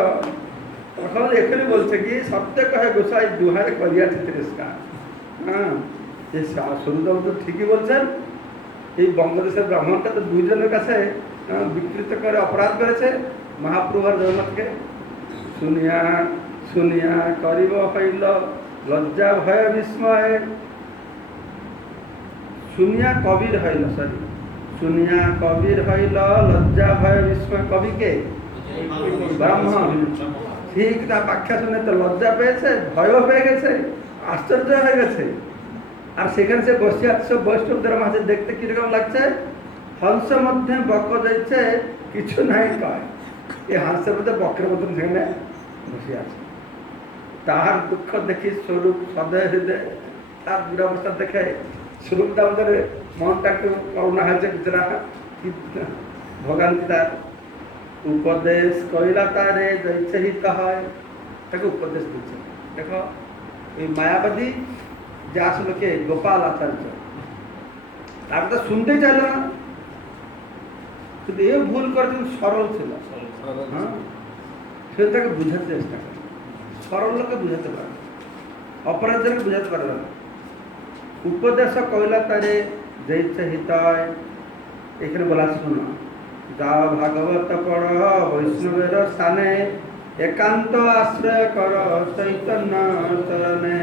তখন এখানে বলছে কি সত্য কহে গোসাই দুহারে করিয়াছে তিরস্কার। হ্যাঁ, যে সরুদাম তো ঠিকই বলছেন, এই বঙ্গদেশের ব্রাহ্মণটা তো দুইজনের কাছে বিকৃত করে অপরাধ করেছে মহাপ্রভু আর জগন্নাথকে। শুনিয়া শুনিয়া করিব হইল লজ্জা ভয় বিস্ময়। শুনিয়া কবির হইল, সরি, শুনিয়া কবির হইল লজ্জা ভয় বিস্ময়। কবিকে? ব্রাহ্মণ। ঠিক, তার ব্যাখ্যা শুনে তো লজ্জা পেয়েছে, ভয়ও পেয়ে গেছে, আশ্চর্য হয়ে গেছে। আর সেখানে সে বসে আছে বৈষ্ণবদের মাঝে, দেখতে কিরকম লাগছে, হংস মধ্যে বক যাইছে কিছু নাই কয়। এই হাঁসের মধ্যে বকের মতন সেখানে বসে আছে। তাহার দুঃখ দেখি স্বরূপ সদয় হৃদয়, তার দুরবস্থা দেখে স্বরূপটা আমাদের মনটা একটু করুণা হয়েছে, বিচরা ভোগান্তি তার। উপদেশ কইলা তারে জৈছে হিত হয়, তাকে উপদেশ দিচ্ছে। দেখো এই মায়াবাদী যে আসলে কে, গোপাল আচার্য, তার কথা শুনতেই চাইল না, কিন্তু এ ভুল করে কিন্তু সরল ছিল। হ্যাঁ, সে তাকে বুঝাতে চেষ্টা করে, সরল লোককে বুঝাতে পারে, অপরাধীকে বুঝাতে পারে না। উপদেশ কইলা তারে জৈছে হিতায়, এখানে বলা শোনো, যাও ভাগবত পড় বৈষ্ণবের স্থানে, একান্ত আশ্রয় কর চৈতন্য চরণে।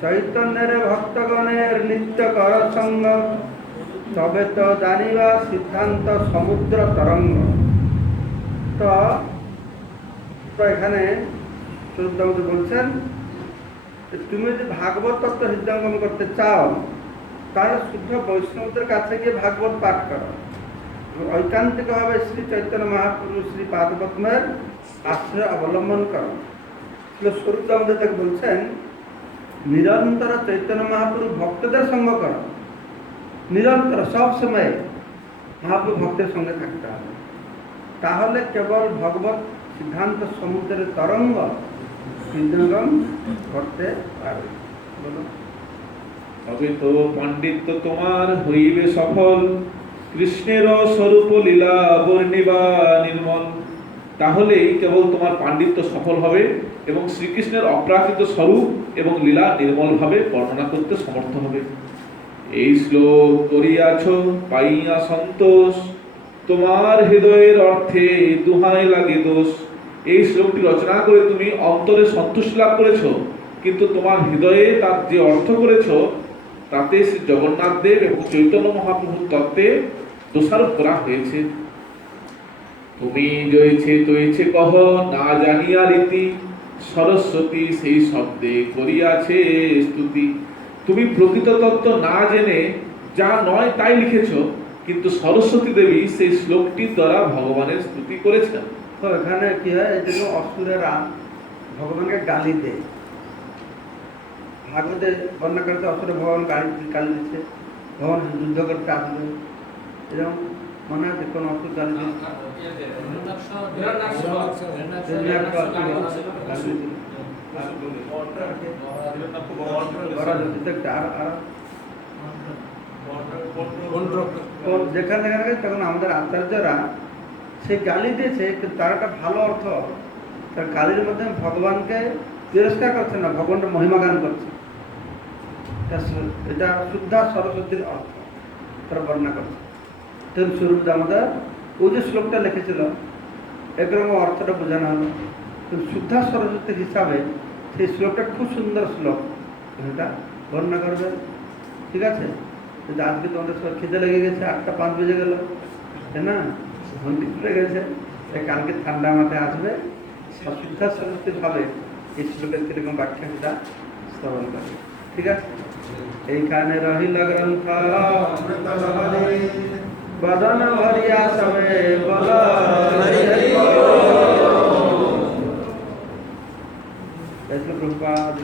চৈতন্যের ভক্তগণের নিত্য কর সঙ্গ, তবে তো জানিবা সিদ্ধান্ত সমুদ্র তরঙ্গ। তো এখানে সুরদামজি বলছেন তুমি যদি ভাগবত তত্ত্ব হৃদয়ঙ্গম করতে চাও তাহলে শুদ্ধ বৈষ্ণবদের কাছে গিয়ে ভাগবত পাঠ করো, ঐকান্তিকভাবে শ্রী চৈতন্য মহাপ্রভু শ্রী পাদপদ্মের আশ্রয় অবলম্বন করো। স্বরূপদামজি তাকে বলছেন নিরন্তর চৈতন্য মহাপ্রভু ভক্তদের সঙ্গ করো, নিরন্তর সব সময় মহাপ্রভু ভক্তের সঙ্গে থাকতে হবে, তাহলে কেবল ভগবত সিদ্ধান্ত সমুদ্রের তরঙ্গ হৃদয়ঙ্গম করতে পারবে। বলো, তবে তো পাণ্ডিত্য তোমার হইবে সফল, কৃষ্ণের স্বরূপ লীলা বর্ণিবা নির্মল। তাহলেই কেবল তোমার পাণ্ডিত্য সফল হবে এবং শ্রীকৃষ্ণের অপ্রাকৃত স্বরূপ এবং লীলা নির্মলভাবে বর্ণনা করতে সমর্থ হবে। এই শ্লোক করিয়াছ পাইয়া সন্তোষ, তোমার হৃদয়ের অর্থে দুহাই লাগে দোষ। এই শ্লোকটি রচনা করে তুমি অন্তরে সন্তুষ্টি লাভ করেছ, কিন্তু তোমার হৃদয়ে তার যে অর্থ করেছ তাতে শ্রী জগন্নাথ দেব এবং চৈতন্য মহাপ্রভুর তত্ত্বে দোষারোপ করা হয়েছে। তুমি জয়ছে তৈছে কহ না জানিয়া রীতি, সরস্বতী সেই শব্দে করিয়াছে স্তুতি। তুমি প্রকৃত তত্ত্ব না জেনে যা নয় তাই লিখেছ, কিন্তু সরস্বতী দেবী সেই শ্লোকটির দ্বারা ভগবানের স্তুতি করেছেন। তো এখানে কি হয়, এই জন্য অসুরেরা ভগবানকে গালি দেয়। ভাগবতে বর্ণনা করতে অসুরে ভগবান গালি দিচ্ছে, ভগবান যুদ্ধ করতে আসবে, এরকম মনে আছে কোন অসুর গালি দিয়েছে? যেখানে যেখানে গেছে তখন আমাদের আচার্যরা সেই গালি দিয়েছে, কিন্তু তার একটা ভালো অর্থ। তার গালির মধ্যে ভগবানকে তিরস্কার করছে না, ভগবানের মহিমা গান করছে। এটা শুদ্ধা সরস্বতীর অর্থ তারা বর্ণনা করছে। তেমন স্বরূপ দামোদর ওই যে শ্লোকটা লিখেছিল একরকম অর্থটা বোঝানো হলো, কিন্তু শুদ্ধা সরস্বতীর হিসাবে সেই শ্লোকটা খুব সুন্দর শ্লোক, এটা বর্ণনা করবে। ঠিক আছে, কিন্তু আজকে তোমাদের সব খিদে লেগে গেছে, 8টা 5 বেজে গেল, তাই না? ঘন্টি পড়ে গেছে, কালকে ঠান্ডা মাথায় আসবে, শুদ্ধা সরস্বতীর ভাবে এই শ্লোকের কিরকম ব্যাখ্যাটা শ্রবণ করবে। ঠিক আছে, এইখানে রহিল গ্রন্থ বদন ভরিয়া সবে বল প্রভুপাদ।